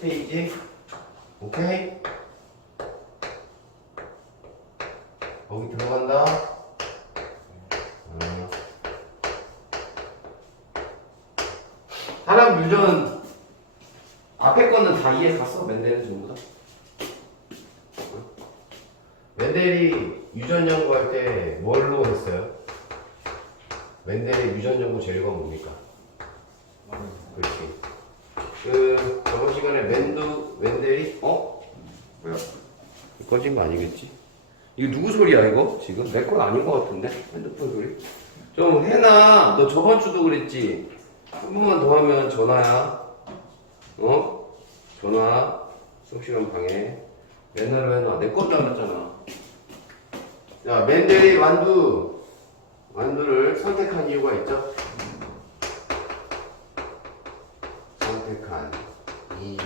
30페이지. 오케이? 거기 들어간다. 사람 유전 앞에 거는 다 이해 갔어. 멘델은 전부 다. 멘델이 유전 연구할 때 뭘로 했어요? 멘델의 유전 연구 재료가 뭡니까? 그렇지. 저번 시간에 멘델이 뭐야? 꺼진 거 아니겠지? 이거 누구 소리야 이거? 지금 내 건 아닌 것 같은데? 핸드폰 소리? 좀 해놔. 너 저번 주도 그랬지? 한 번만 더 하면 전화야. 전화. 수업시간 방해. 맨날로 해놔. 내 것도 안 했잖아. 자, 멘델이 완두를 선택한 이유가 있죠? 선택한 이유.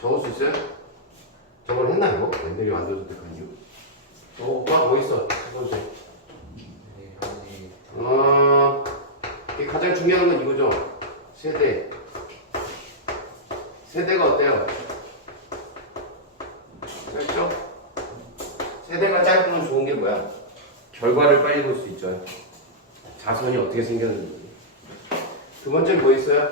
적을 수 있어요? 저걸 했나 이거? 멘델이 완두 선택한 이유. 오빠 뭐 있어? 첫 번째. 이게 가장 중요한 건 이거죠. 세대. 세대가 어때요? 짧죠? 세대가 짧으면 좋은 게 뭐야? 결과를 빨리 볼 수 있죠. 자손이 어떻게 생겼는지. 두 번째 뭐 있어요?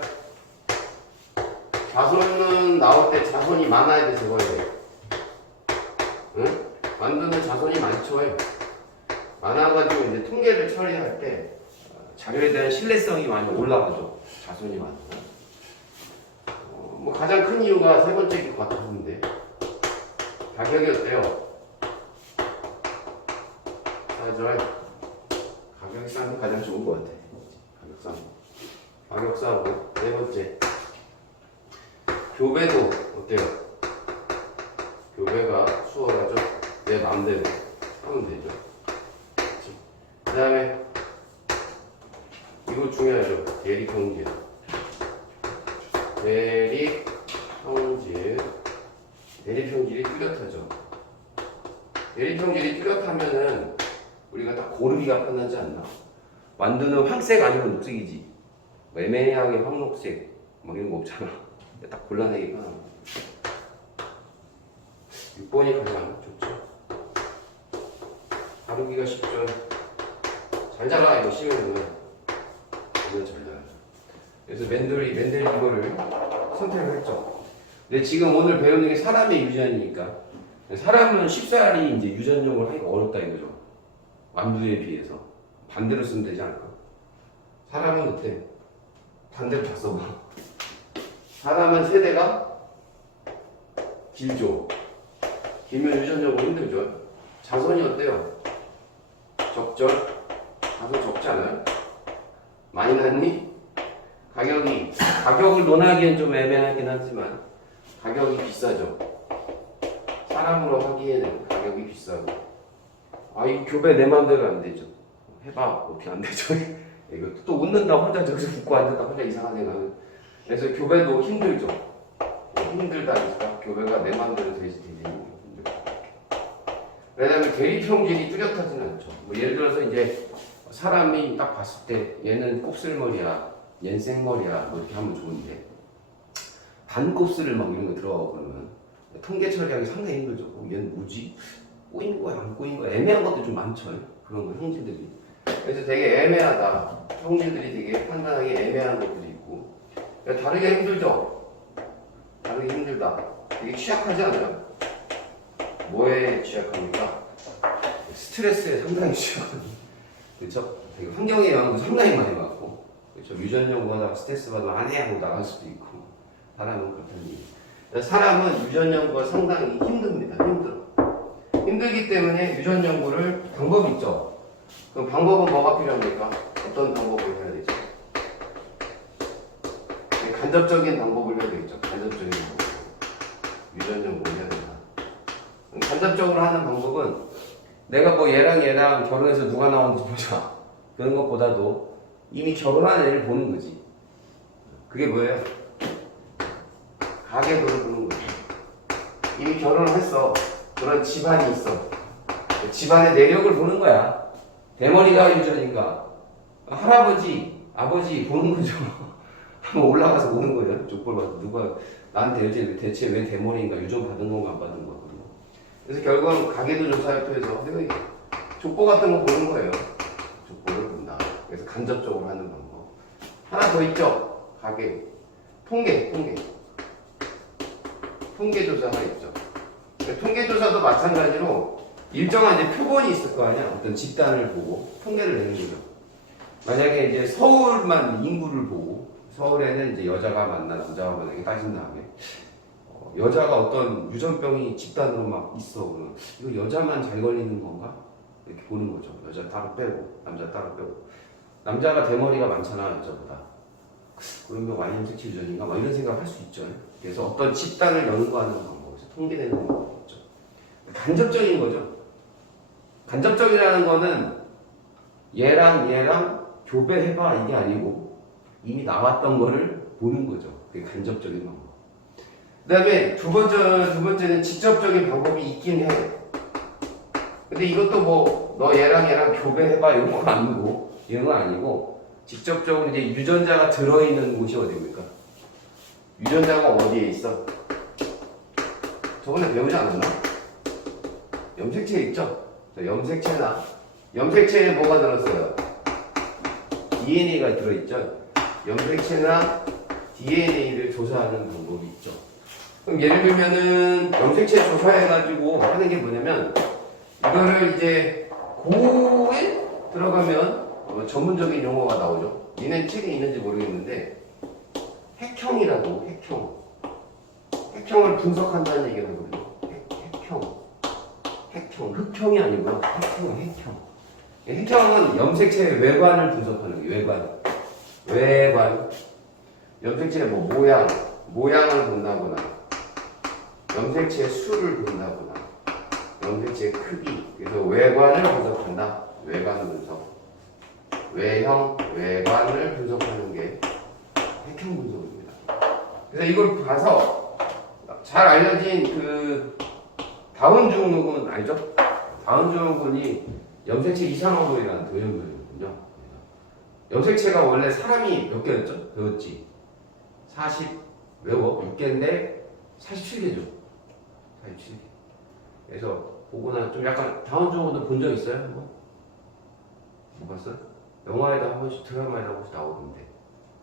자손은 나올 때 자손이 많아야 돼, 적어야 돼. 응? 완두는 자손이 많죠. 많아가지고 이제 통계를 처리할 때 자료에 대한 신뢰성이 많이 올라가죠. 자손이 많아. 뭐 가장 큰 이유가 세 번째일 것 같은데 가격이 어때요? 싸죠? 가격이 싼 게 가장 좋은 것 같아. 가격 싸고 네 번째 교배도 어때요? 교배가 수월하죠? 내 마음대로 하면 되죠. 그 다음에 이거 중요하죠. 대립형질. 대립형질이 뚜렷하죠. 대립형질이 뚜렷하면은 우리가 딱 고르기가 편하지 않나. 완두는 황색 아니면 녹색이지. 뭐 애매하게 황록색 막 이런 거 없잖아. 딱 골라내기가 6번이 가장 좋죠. 다루기가 쉽죠. 잘 자라 이거 시면은 잘 자라. 그래서 멘델이 이거를 선택을 했죠. 근데 지금 오늘 배우는 게 사람의 유전이니까 사람은 쉽사리 이제 유전적으로 하기가 어렵다 이거죠. 완두에 비해서 반대로 쓰면 되지 않을까? 사람은 어때? 반대로 다 써봐. 사람은 세대가 길죠. 길면 유전적으로 힘들죠. 자손이 어때요? 적절? 자손 적지 않아요? 많이 낳니? 가격을 논하기엔 좀 애매하긴 하지만 가격이 비싸죠. 사람으로 하기에는 가격이 비싸고. 이 교배 내 마음대로 안 되죠. 해봐. 어떻게 안 되죠? 이거 또 웃는다 혼자 저기서 웃고 앉는다 혼자 이상한 생각을. 그래서 교배도 힘들죠. 힘들다니까 교배가 내 마음대로 되지 힘들죠. 왜냐면 대립형질이 뚜렷하지는 않죠. 뭐 예를 들어서 이제 사람이 딱 봤을 때 얘는 곱슬머리야, 얘는 생머리야 뭐 이렇게 하면 좋은데 반곱슬을 막 이런 거 들어가고 그러면 통계 처리하기 상당히 힘들죠. 얘는 뭐지? 꼬인 거야 안 꼬인 거야 애매한 것도 좀 많죠. 그런 거 형질들이. 그래서 되게 애매하다. 형질들이 되게 판단하기 애매한 것들이 있고 다르게 힘들죠. 다르게 힘들다. 되게 취약하지 않아요? 뭐에 취약합니까? 스트레스에 상당히 취약합니다. 그렇죠? 되게 환경의 영향도 상당히 많이 받고, 그렇죠? 유전 연구하다가 스트레스 받으면 안 해 하고 나갈 수도 있고, 사람은 그렇다는 얘기. 사람은 유전 연구가 상당히 힘듭니다. 힘들기 때문에 유전 연구를 방법이 있죠. 그럼 방법은 뭐가 필요합니까? 어떤 방법을 해야 되죠? 간접적인 방법을 해야 되겠죠. 간접적인 방법. 유전 연구를 해야 된다. 간접적으로 하는 방법은 내가 뭐 얘랑 결혼해서 누가 나오는지 보자. 그런 것보다도 이미 결혼한 애를 보는 거지. 그게 뭐예요? 가계도를 보는 거지. 이미 결혼을 했어. 그런 집안이 있어. 집안의 내력을 보는 거야. 대머리가 유전인가. 할아버지, 아버지 보는 거죠. 한번 올라가서 보는 거예요. 족볼 봐서 누가 나한테 대체 왜 대머리인가, 유전 받은 건가 안 받은 건가. 그래서 결국은 가계도 조사협회에서 내가 족보 같은 거 보는 거예요. 족보를 본다. 그래서 간접적으로 하는 방법. 하나 더 있죠. 가계. 통계 조사가 있죠. 통계 조사도 마찬가지로 일정한 이제 표본이 있을 거 아니야. 어떤 집단을 보고 통계를 내는 거죠. 만약에 이제 서울만 인구를 보고 서울에는 이제 여자가 많나 남자가 많나 따진 다음에 여자가 어떤 유전병이 집단으로 막 있어. 그러면 이거 여자만 잘 걸리는 건가? 이렇게 보는 거죠. 여자 따로 빼고 남자 따로 빼고. 남자가 대머리가 많잖아 여자보다. 그러면 Y염색체 유전인가? 막 이런 생각을 할 수 있죠. 그래서 어떤 집단을 연구하는 방법에서 통계내는 방법이 있죠. 간접적인 거죠. 간접적이라는 거는 얘랑 교배해봐 이게 아니고 이미 나왔던 거를 보는 거죠. 그게 간접적인 방법. 그 다음에 두 번째는 직접적인 방법이 있긴 해. 근데 이것도 뭐 너 얘랑 교배해봐 이런 건 아니고 이런 건 아니고 직접적으로 이제 유전자가 들어있는 곳이 어디입니까? 유전자가 어디에 있어? 저번에 배우지 않았나? 염색체에 있죠? 염색체에 뭐가 들었어요? DNA가 들어있죠? 염색체나 DNA를 조사하는 방법이 있죠. 그럼 예를 들면은 염색체 조사해가지고 하는 게 뭐냐면 이거를 이제 고에 들어가면 전문적인 용어가 나오죠. 얘는 책에 있는지 모르겠는데 핵형이라고 핵형을 분석한다는 얘기를 하거든요. 핵형 흑형이 아니고요. 핵형. 핵형은 염색체의 외관을 분석하는 거예요. 외관. 염색체의 뭐 모양을 본다거나 염색체의 수를 본다거나 염색체의 크기. 그래서 외관을 분석한다. 외관 분석. 외관을 분석하는 게 핵형 분석입니다. 그래서 이걸 봐서 잘 알려진 그 다운 증후군 알죠? 다운 증후군이 염색체 이상어도이라는 도형물이거든요. 염색체가 원래 사람이 몇 개였죠? 배웠지? 6개인데 47개죠. 47개. 그래서 보거나 좀 약간 다운 증후군 본 적 있어요? 못 봤어요? 영화에도 한 번씩 드라마에도 한 번씩 나오던데.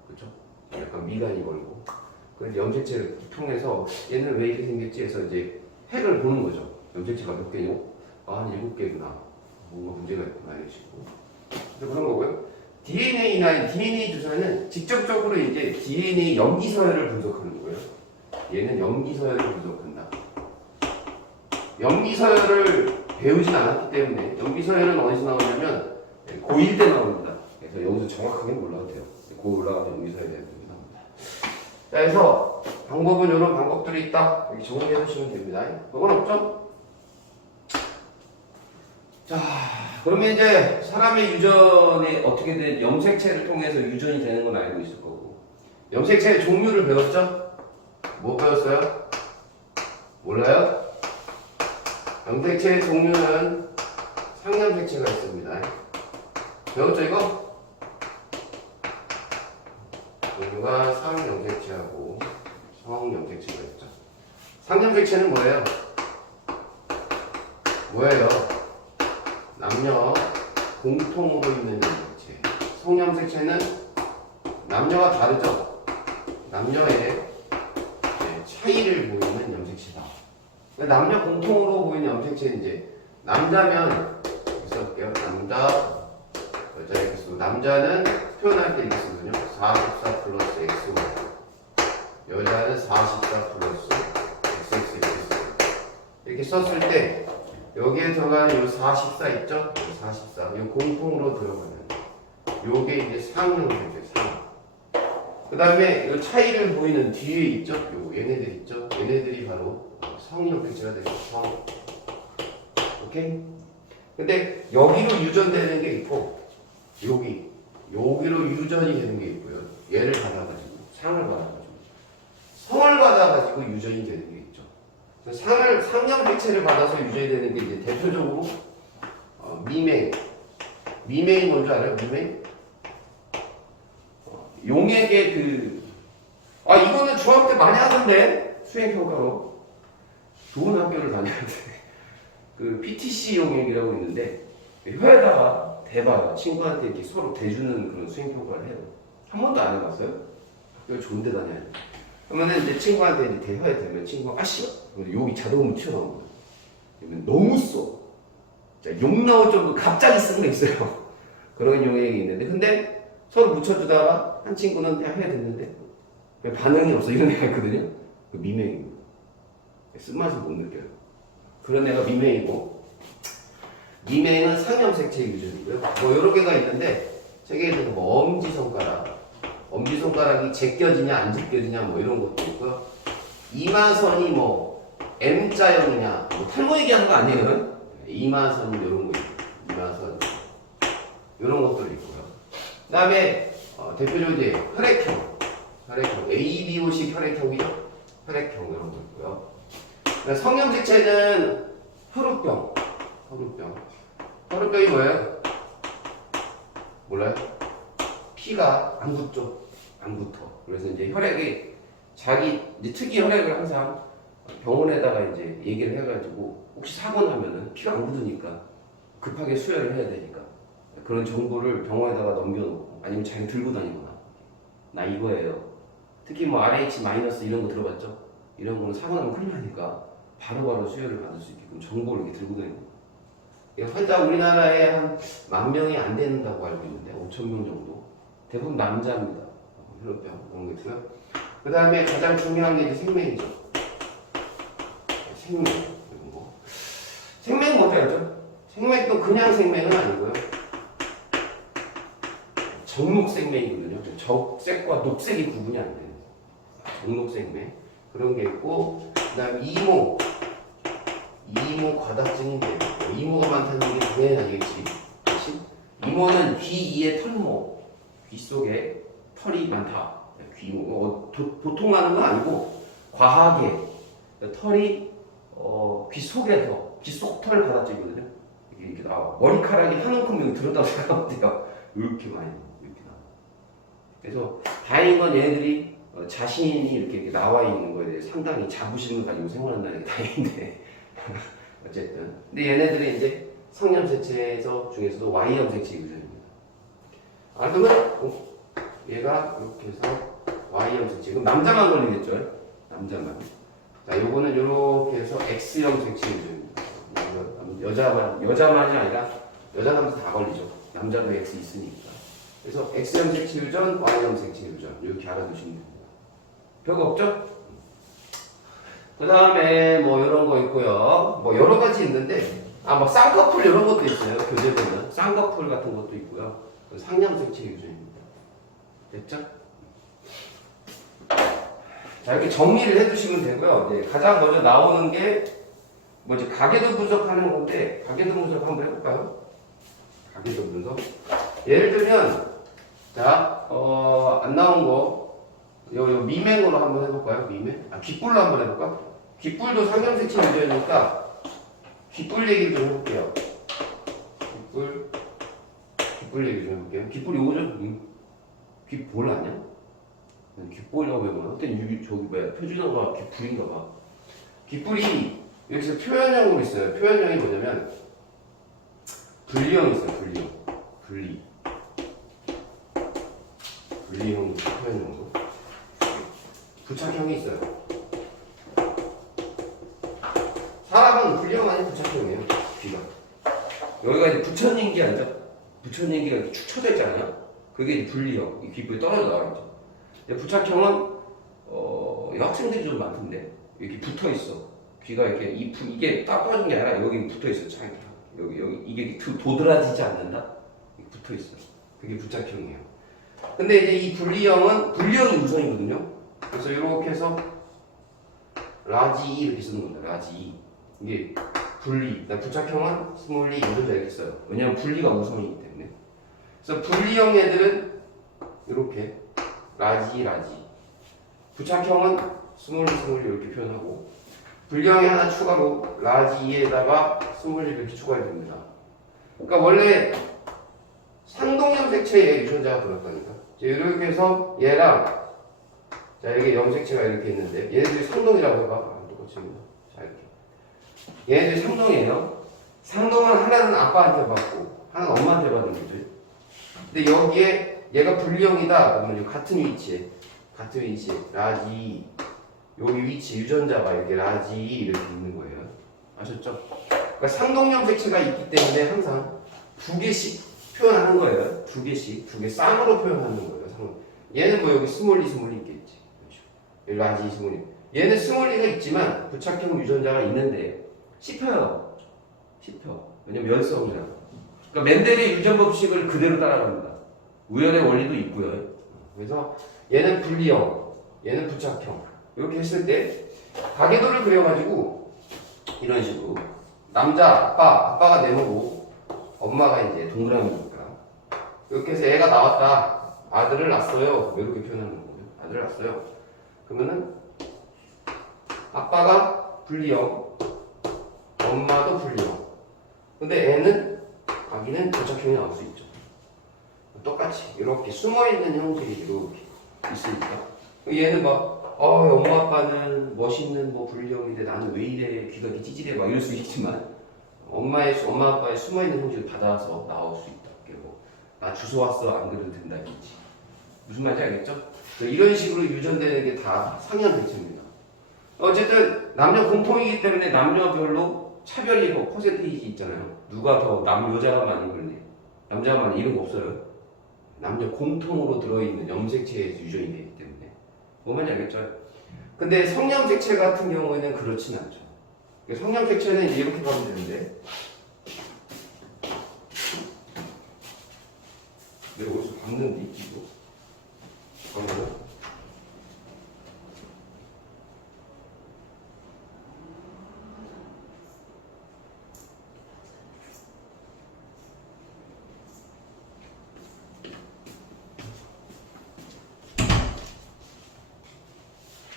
그렇죠? 약간 미간이 걸고. 그래서 염색체를 통해서 얘는 왜 이렇게 생겼지 해서 이제 핵을 보는 거죠. 염색체가 몇 개고? 한 7개구나. 뭔가 문제가 있구나 이런 식으로. 그런 거고요. DNA 주사는 직접적으로 이제 DNA 염기 서열을 분석하는 거예요. 얘는 염기 서열을 분석한다. 염기 서열을 배우진 않았기 때문에 염기 서열은 어디서 나오냐면 고1 때 나옵니다. 그래서 여기서 정확하게 몰라도 돼요. 고 올라가서 염기 서열에 대한 부분이 나옵니다. 자, 그래서 방법은 이런 방법들이 있다. 여기 정리해 주시면 됩니다. 그건 없죠? 자, 그러면 이제 사람의 유전이 어떻게든 염색체를 통해서 유전이 되는 건 알고 있을 거고 염색체의 종류를 배웠죠? 뭐 배웠어요? 몰라요? 염색체의 종류는 상염색체가 있습니다. 배웠죠 이거? 종류가 상염색체하고 성염색체가 있죠. 상염색체는 뭐예요? 남녀 공통으로 있는 염색체. 성염색체는 남녀가 다르죠. 남녀의 차이를 보이는 염색체다. 남녀 공통으로 보이는 염색체는 이제 남자면 써볼게요. 여자 이렇게 쓰고 남자는 표현할 때 이렇게 쓰거든요. 44 플러스 XY. 여자는 44 플러스 XX 이렇게 써요. 이렇게 썼을 때 여기에 들어가는 이 44 있죠? 44. 이 공통으로 들어가는. 요게 이제 상형색체, 상. 그 다음에 이 차이를 보이는 뒤에 있죠? 얘네들 있죠? 얘네들이 바로 성형색체가 되죠. 성. 오케이? 근데 여기로 유전되는 게 있고, 여기로 유전이 되는 게 있고요. 얘를 받아가지고, 상을 받아가지고, 성을 받아가지고 유전이 되는 게 있죠. 상염색체를 받아서 유전이 되는 게 이제 대표적으로 미맹이 뭔지 알아요? 미맹? 용에게 아, 이거는 중학교 때 많이 하던데? 수행평가로. 좋은 학교를 다녀야 돼. 그 PTC 용액이라고 있는데, 혀에다가 대봐. 친구한테 이렇게 서로 대주는 그런 수행평가를 해요. 한 번도 안 해봤어요? 학교 좋은 데 다녀야 돼. 그러면 이제 친구한테 이제 대화에 되면 친구가 아씨! 욕이 자동으로 튀어나오는 거야. 그러면 너무 써. 욕 나올 정도 갑자기 쓴 거 있어요. 그런 용액이 있는데, 근데 서로 묻혀주다가 한 친구는 해야 됐는데, 왜 반응이 없어? 이런 애가 있거든요. 그 미명이고. 쓴맛을 못 느껴요. 그런 애가 미명이고, 미명은 상염색채의 기준이고요. 뭐 여러 개가 있는데, 세계에는 뭐 엄지손가락, 엄지손가락이 제껴지냐 안 제껴지냐 뭐 이런 것도 있고요. 이마선이 뭐 M자형이냐, 뭐 탈모 얘기하는 거 아니에요? 이마선 이런 거 있고, 이마선 이런 것들이 있고요. 그 다음에 대표적으로 이제 혈액형, ABOC 혈액형이죠. 혈액형 이런 거 있고요. 성염색체는 혈우병이 뭐예요? 몰라요? 피가 안 붙죠. 안 붙어. 그래서 이제 혈액이 자기 이제 특이 혈액을 항상 병원에다가 이제 얘기를 해가지고 혹시 사고 나면은 피가 안 굳으니까 급하게 수혈을 해야 되니까 그런 정보를 병원에다가 넘겨놓고 아니면 자기 들고 다니거나 나 이거예요. 특히 뭐 RH- 이런 거 들어봤죠? 이런 거는 사고 나면 큰일 나니까 바로바로 수혈을 받을 수 있게끔 정보를 이렇게 들고 다니는 거예요. 환자 우리나라에 한 10,000명이 안 된다고 알고 있는데 5,000명 정도. 대부분 남자입니다. 혈우병 그런 거 있고요. 그 다음에 가장 중요한 게 이제 생명이죠. 생명 이런 거. 생명은 어떻게 하죠? 생명도 그냥 생명은 아니고요. 정록생명이거든요. 적색과 녹색이 구분이 안 돼요. 정록생명 그런 게 있고, 그다음 이모 과다증인데 이모가 많다는 게 당연히 아니겠지. 그렇지? 이모는 귀 이에 털모, 귀 속에 털이 많다. 귀모 보통 많은 건 아니고 과하게 털이 귀 속에서 귀 속 털 과다증이거든요. 이렇게 나와. 머리카락이 한 움큼 들었다고 생각하면 돼요. 이렇게 많이 이렇게 나와. 그래서 다행인 건 얘네들이 자신이 이렇게 나와 있는 거에 대해 상당히 자부심을 가지고 생활한다는 게 다행인데 어쨌든 근데 얘네들이 이제 성염색체에서 중에서도 Y염색체 유전입니다. 그러면 얘가 이렇게 해서 Y염색체 그럼 남자만 걸리겠죠? 남자만. 자, 요거는 이렇게 해서 X염색체 유전입니다. 여자만이 아니라 여자 남자 다 걸리죠. 남자도 X 있으니까. 그래서 X염색체 유전, Y염색체 유전 이렇게 알아두시면 됩니다. 별거 없죠? 그 다음에 뭐 이런 거 있고요. 뭐 여러 가지 있는데 막 쌍꺼풀 이런 것도 있어요. 교재보면 쌍꺼풀 같은 것도 있고요. 상염색체 유전입니다. 됐죠? 자, 이렇게 정리를 해주시면 되고요. 네, 가장 먼저 나오는 게 뭐지? 가계도 분석하는 건데 가계도 분석 한번 해볼까요? 가계도 분석. 예를 들면 자, 안 나온 거 요 미맹으로 한번 해볼까요? 미맹? 귓불로 한번 해볼까? 귓불도 상염색체 유전이니까 귓불 얘기 좀 해볼게요. 귓불 얘기 좀 해볼게요. 귓불이 오죠? 귓볼 아니야? 귓볼이라고 해보나? 그때 저기 뭐야? 표준어가 귓불인가 봐. 귓불이 여기서 표현형으로 있어요. 표현형이 뭐냐면 분리형이 있어요. 분리형 표현형으로 부착형이 있어요. 사람은 분리형 아닌 부착형이에요. 귀가 여기가 이제 부천인기 아니죠? 부천인기가 이렇게 축 처져 있잖아요. 그게 이제 분리형. 이 귓불이 떨어져 나가죠. 부착형은 학생들이 좀 많던데 이렇게 붙어 있어. 귀가 이렇게 이게 딱 떨어진 게 아니라 여기 붙어 있어. 여기 이게 도드라지지 않는다. 이게 붙어 있어. 그게 부착형이에요. 근데 이제 이 분리형이 우선이거든요. 그래서 이렇게 해서 라지 이렇게 쓰는 겁니다. 라지 이게 분리. 부착형은 스몰리 이렇게 이렇게 써요. 왜냐면 분리가 우선이기 때문에. 그래서 분리형 애들은 이렇게 라지. 부착형은 스몰리 이렇게 표현하고 분리형에 하나 추가로 라지에다가 스몰리 이렇게 추가해야 됩니다. 그러니까 원래 상동염색체의 유전자가 들어갔다니까. 이렇게 해서 얘랑 자, 이게 염색체가 이렇게 있는데 얘네들이 상동이라고 해봐. 똑같습니다. 자, 이렇게. 얘네들이 상동이에요. 상동은 하나는 아빠한테 받고 하나는 엄마한테 받는 거죠. 근데 여기에 얘가 분리형이다 그러면 같은 위치에 라지 여기 위치 유전자가 이렇게 라지 이렇게 있는 거예요. 아셨죠? 그러니까 상동 염색체가 있기 때문에 항상 두 개씩 표현하는 거예요. 두 개 쌍으로 표현하는 거예요. 얘는 뭐 여기 스몰리 있겠지. 그렇죠? 라지 스몰리. 얘는 스몰리가 있지만 부착형 유전자가 있는데 씹혀요. 왜냐면 열성이라. 그러니까 멘델의 유전 법칙을 그대로 따라갑니다. 우연의 원리도 있고요. 그래서 얘는 분리형, 얘는 부착형. 이렇게 했을 때 가계도를 그려가지고 이런 식으로 남자 아빠가 네모고 엄마가 이제 동그라미니까 이렇게 해서 애가 나왔다. 아들을 낳았어요. 이렇게 표현하는 거예요. 아들을 낳았어요. 그러면은 아빠가 분리형, 엄마도 분리형. 근데 아기는 부착형이 나올 수 있죠. 똑같이 이렇게 숨어있는 형질이 이렇게 있으니까 얘는 막 엄마 아빠는 멋있는 뭐 분리형인데 나는 왜 이래 귀가 이렇게 찌질해 막 이럴 수 있지만 엄마 아빠의 숨어있는 형질을 받아서 나올 수 있다. 나 주소 왔어 안 그래도 된다든지 무슨 말인지 알겠죠? 이런 식으로 유전되는 게 다 상형백체입니다. 어쨌든 남녀 공통이기 때문에 남녀별로 차별이 뭐 퍼센테이지 있잖아요. 누가 더 여자가 많이 그러네 남자가 많이 이런 거 없어요. 남녀 공통으로 들어있는 염색체의 유전이 되기 때문에 뭔 말인지 알겠죠? 근데 성염색체 같은 경우에는 그렇진 않죠. 성염색체는 이렇게 가면 되는데 내가 어디서 봤는데 이거 잠깐만요.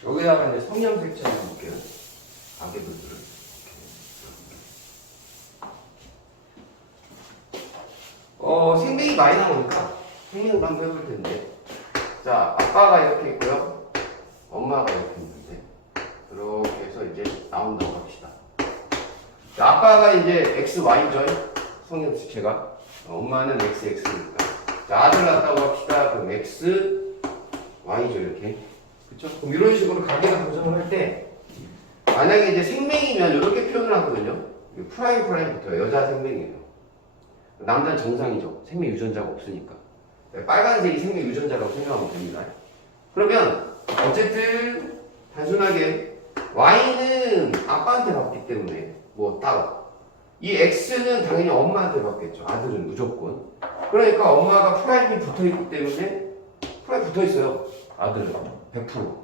여기다가 이제 성염색체를 볼게요. 가계도들을 생명이 많이 나오니까 생명도 한번 해볼 텐데 자 아빠가 이렇게 있고요 엄마가 이렇게 있는데 이렇게 해서 이제 나온다고 합시다. 자, 아빠가 이제 XY죠 성형색체가 엄마는 XX니까 자 아들 낳았다고 합시다. 그럼 XY죠 이렇게 그쵸? 그럼 이런 식으로 가계가 고정을 할 때 만약에 이제 생명이면 이렇게 표현을 하거든요. 프라임부터 여자 생명이에요. 남자는 정상이죠. 생명 유전자가 없으니까. 빨간색이 생명 유전자라고 생각하면 됩니다. 그러면 어쨌든 단순하게 Y는 아빠한테 받기 때문에 뭐 따로 이 X는 당연히 엄마한테 받겠죠. 아들은 무조건. 그러니까 엄마가 프라임이 붙어있기 때문에 프라임 붙어있어요. 아들은 100%.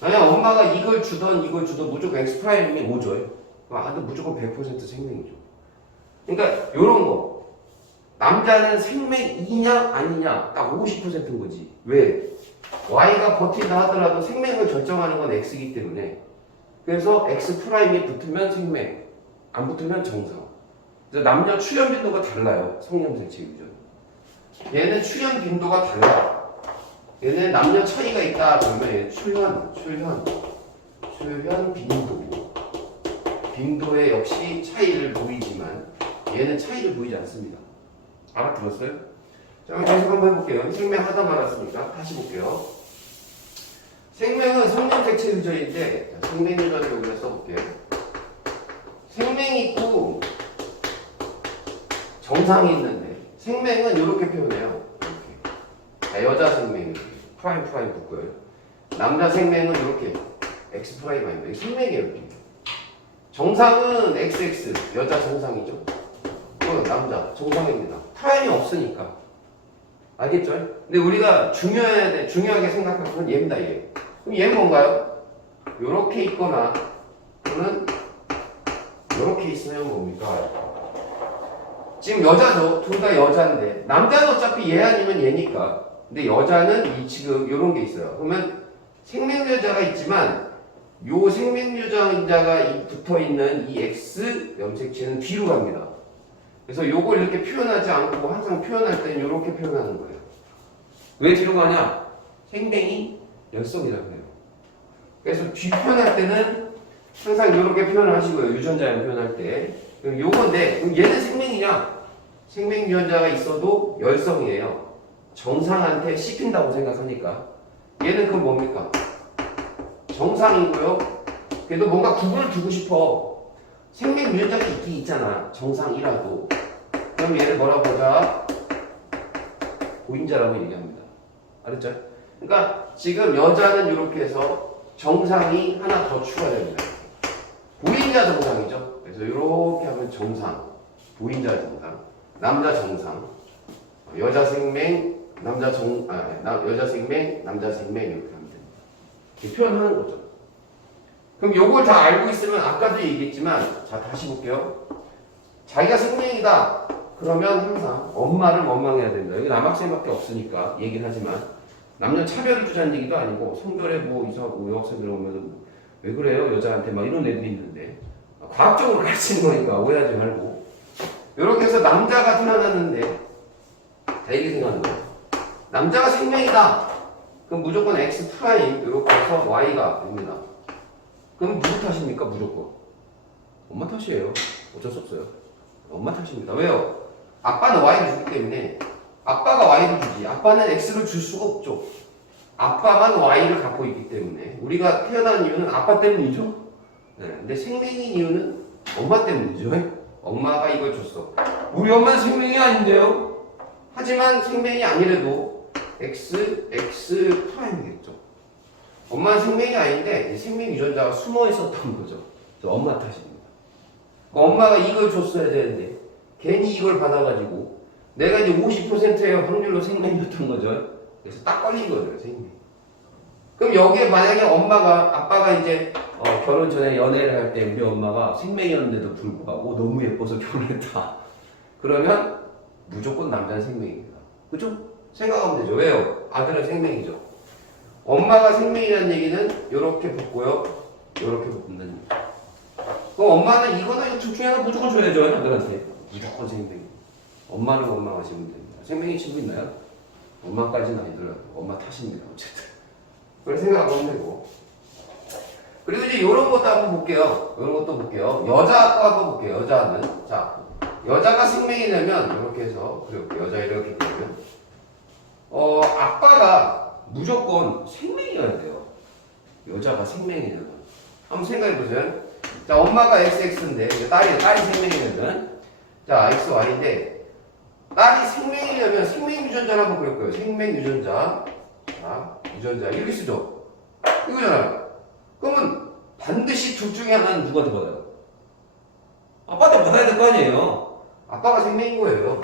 만약 엄마가 이걸 주던 무조건 X 프라임이 5조예요. 아들 무조건 100% 생명이죠. 그러니까 요런 거 남자는 생명이냐 아니냐 딱 50%인 거지. 왜? Y가 버틴다 하더라도 생명을 결정하는 건 X이기 때문에 그래서 X 프라임이 붙으면 생명, 안 붙으면 정상. 그래서 남녀 출현 빈도가 달라요. 성염색체 유전. 얘는 출현 빈도가 달라. 얘는 남녀 차이가 있다 그러면 얘는 출현 빈도에 역시 차이를 보이지만 얘는 차이를 보이지 않습니다. 알아들었어요? 자, 계속 한번 해볼게요. 생명 하다 말았으니까 다시 볼게요. 생명은 성염색체 유전인데 생명 유전을 여기다 써볼게요. 생명이 있고 정상이 있는데 생명은 이렇게 표현해요. 이렇게. 자, 여자 생명이 프라임 붙고요. 남자 생명은 이렇게 X 프라임 아닙니다. 생명이 이렇게. 정상은 XX 여자 정상이죠. 남자 정상입니다. 프라임이 없으니까. 알겠죠? 근데 우리가 중요하게 생각할 건 얘입니다. 얘. 그럼 얘는 뭔가요? 요렇게 있거나 또는 요렇게 있으면 뭡니까? 지금 여자죠. 둘 다 여자인데 남자는 어차피 얘 아니면 얘니까. 근데 여자는 지금 요런 게 있어요. 그러면 생명유전자가 있지만 요 생명유전자가 붙어있는 이 X 염색체는 뒤로 갑니다. 그래서 요걸 이렇게 표현하지 않고 항상 표현할 때는 이렇게 표현하는 거예요. 왜 뒤로 가냐? 생명이 열성이라고 해요. 그래서 뒤 표현할 때는 항상 이렇게 표현을 하시고요. 유전자형 표현할 때. 그럼 요건데, 그럼 얘는 생명이냐? 생명 유전자가 있어도 열성이에요. 정상한테 씹힌다고 생각하니까. 얘는 그럼 뭡니까? 정상이고요. 그래도 뭔가 구분을 두고 싶어. 생명 유전자가 있긴 있잖아. 정상이라도. 그럼 얘를 뭐라고 하자? 보인자라고 얘기합니다. 알았죠? 그러니까 지금 여자는 이렇게 해서 정상이 하나 더 추가됩니다. 보인자 정상이죠. 그래서 이렇게 하면 정상, 보인자 정상, 남자 정상, 여자 생명, 여자 생명, 남자 생명 이렇게 하면 됩니다. 이렇게 표현하는 거죠. 그럼 요걸 다 알고 있으면 아까도 얘기했지만, 자 다시 볼게요. 자기가 생명이다. 그러면 항상 엄마를 원망해야 된다. 여기 남학생밖에 없으니까 얘기는 하지만 남녀 차별을 주자는 얘기도 아니고 성별에 뭐 이상하고 여학생들 오면 왜 그래요 여자한테 막 이런 애들이 있는데 과학적으로 가르치는 거니까 오해하지 말고 이렇게 해서 남자가 태어났는데 자 이게 생각하는 거예요. 남자가 생명이다. 그럼 무조건 X 프라임 이렇게 해서 Y가 됩니다. 그럼 누구 탓입니까? 무조건 엄마 탓이에요. 어쩔 수 없어요. 엄마 탓입니다. 왜요? 아빠는 Y를 주기 때문에 아빠가 Y를 주지 아빠는 X를 줄 수가 없죠. 아빠만 Y를 갖고 있기 때문에 우리가 태어난 이유는 아빠 때문이죠. 네, 근데 생명인 이유는 엄마 때문이죠. 엄마가 이걸 줬어. 우리 엄마는 생명이 아닌데요. 하지만 생명이 아니래도 X 프라임이겠죠. 엄마는 생명이 아닌데 생명 유전자가 숨어 있었던 거죠. 엄마 탓입니다. 엄마가 이걸 줬어야 되는데 괜히 이걸 받아가지고 내가 이제 50%의 확률로 생명이었던 거죠. 그래서 딱 걸린 거죠, 생명. 그럼 여기에 만약에 아빠가 이제 결혼 전에 연애를 할 때 우리 엄마가 생명이었는데도 불구하고 너무 예뻐서 결혼했다. 그러면 무조건 남자는 생명입니다. 그죠? 생각하면 되죠. 왜요? 아들은 생명이죠. 엄마가 생명이라는 얘기는 이렇게 붙고요. 이렇게 붙는다는 얘기. 그럼 엄마는 이거는 둘 중에 하나 무조건 줘야죠, 아들한테. 무조건 생명. 엄마를 원망하시면 됩니다. 생명이 친구 있나요? 엄마까지는 아니더라도 엄마 탓입니다. 어쨌든. 그렇게 생각하면 되고. 그리고 이제 이런 것도 한번 볼게요. 이런 것도 볼게요. 여자 한번 볼게요. 여자는. 자, 여자가 생명이 되면 이렇게 해서 그려볼게요. 여자 이렇게 그리면 아빠가 무조건 생명이어야 돼요. 여자가 생명이 되면. 한번 생각해 보세요. 자, 엄마가 XX인데 딸이 생명이면 자, XY인데 딸이 생명이려면 생명 유전자를 한번 그려볼게요. 생명 유전자. 자, 유전자 이렇게 쓰죠. 이거잖아요. 그러면 반드시 둘 중에 하나는 누구한테 받아요? 아빠한테 받아야 될 거 아니에요. 아빠가 생명인 거예요.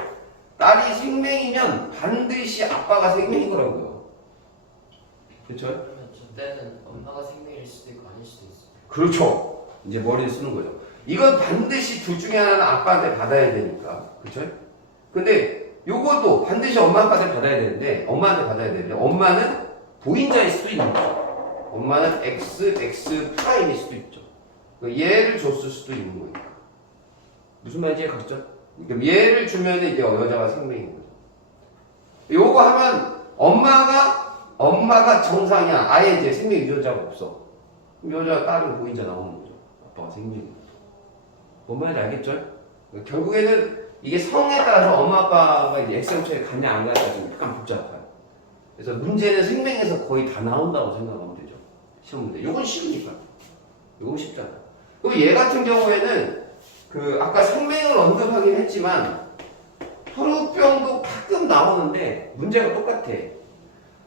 딸이 생명이면 반드시 아빠가 생명인 거라고요. 그렇죠? 그러면 저 때는 엄마가 생명일 수도 있고 아닐 수도 있어요. 그렇죠. 이제 머리를 쓰는 거죠. 이건 반드시 둘 중에 하나는 아빠한테 받아야 되니까. 그렇죠? 근데 요것도 반드시 엄마한테 받아야 되는데 엄마는 보인자일 수도 있는 거죠. 엄마는 X 프라임일 수도 있죠. 얘를 줬을 수도 있는 거니까. 무슨 말인지 각죠? 그럼 얘를 주면 이제 여자가 생명인 거죠. 요거 하면 엄마가 정상이야. 아예 이제 생명 유전자가 없어. 그럼 여자 딸은 보인자 나오는 거죠. 아빠가 생명인 거죠. 뭔 말인지 알겠죠? 결국에는 이게 성에 따라서 엄마 아빠가 이제 X형체에 갔냐 안 갔냐 좀 약간 복잡해요. 그래서 문제는 생명에서 거의 다 나온다고 생각하면 되죠. 시험 문제. 요건 쉬우니까. 요건 쉽잖아. 그럼 얘 같은 경우에는 아까 생명을 언급하긴 했지만 혈우병도 가끔 나오는데 문제가 똑같아.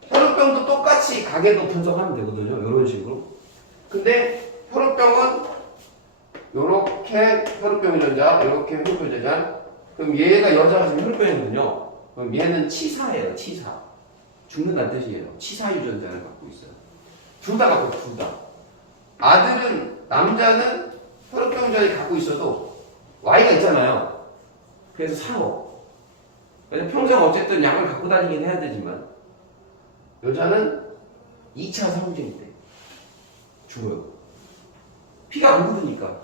혈우병도 똑같이 가계도 분석하면 되거든요. 이런 식으로. 근데 혈우병은 요렇게 혈우병 유전자, 요렇게 혈우병 유전자. 그럼 얘가 여자가 지금 혈우병이거든요. 그럼 얘는 치사예요. 치사. 죽는다는 뜻이에요. 치사 유전자를 갖고 있어요. 둘 다 갖고 있어요. 둘 다. 남자는 혈우병 유전자를 갖고 있어도 Y가 있잖아요. 그래서 사고. 그래서 평생 어쨌든 약을 갖고 다니긴 해야 되지만 여자는 2차 성징 때 죽어요. 피가 안 굳으니까.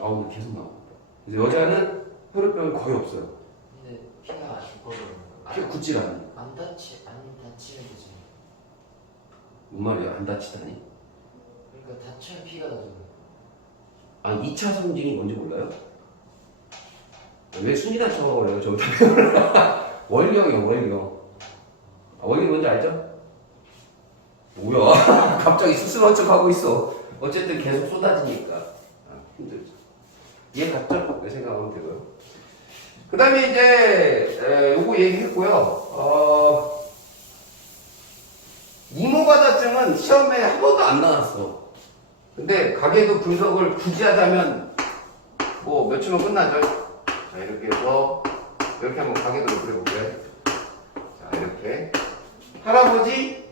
아우 계속 나옵니다. 그래서 여자는 혈우병이 거의 없어요. 근데 피가 안 죽어버리는 거. 피가 굳질 않아요. 안 다치면 되지. 뭔 말이야? 안 다치다니? 그러니까 다쳐야 피가 나죠. 아 2차 성징이 뭔지 몰라요? 왜 순위단처럼 그래요? 저부터 원리형이요 원리형. 원리 뭔지 알죠? 뭐야 갑자기 스스로 척하고 있어. 어쨌든 계속 쏟아지니까 힘들죠. 이해 갔죠? 내 생각하면 되고요. 그 다음에 이제 요거 얘기했고요. 이모과다증은 시험에 한 번도 안 나왔어. 근데 가계도 분석을 굳이 하자면 뭐 몇 초면 끝나죠. 자 이렇게 해서 이렇게 한번 가계도를 그려볼게요. 자 이렇게 할아버지,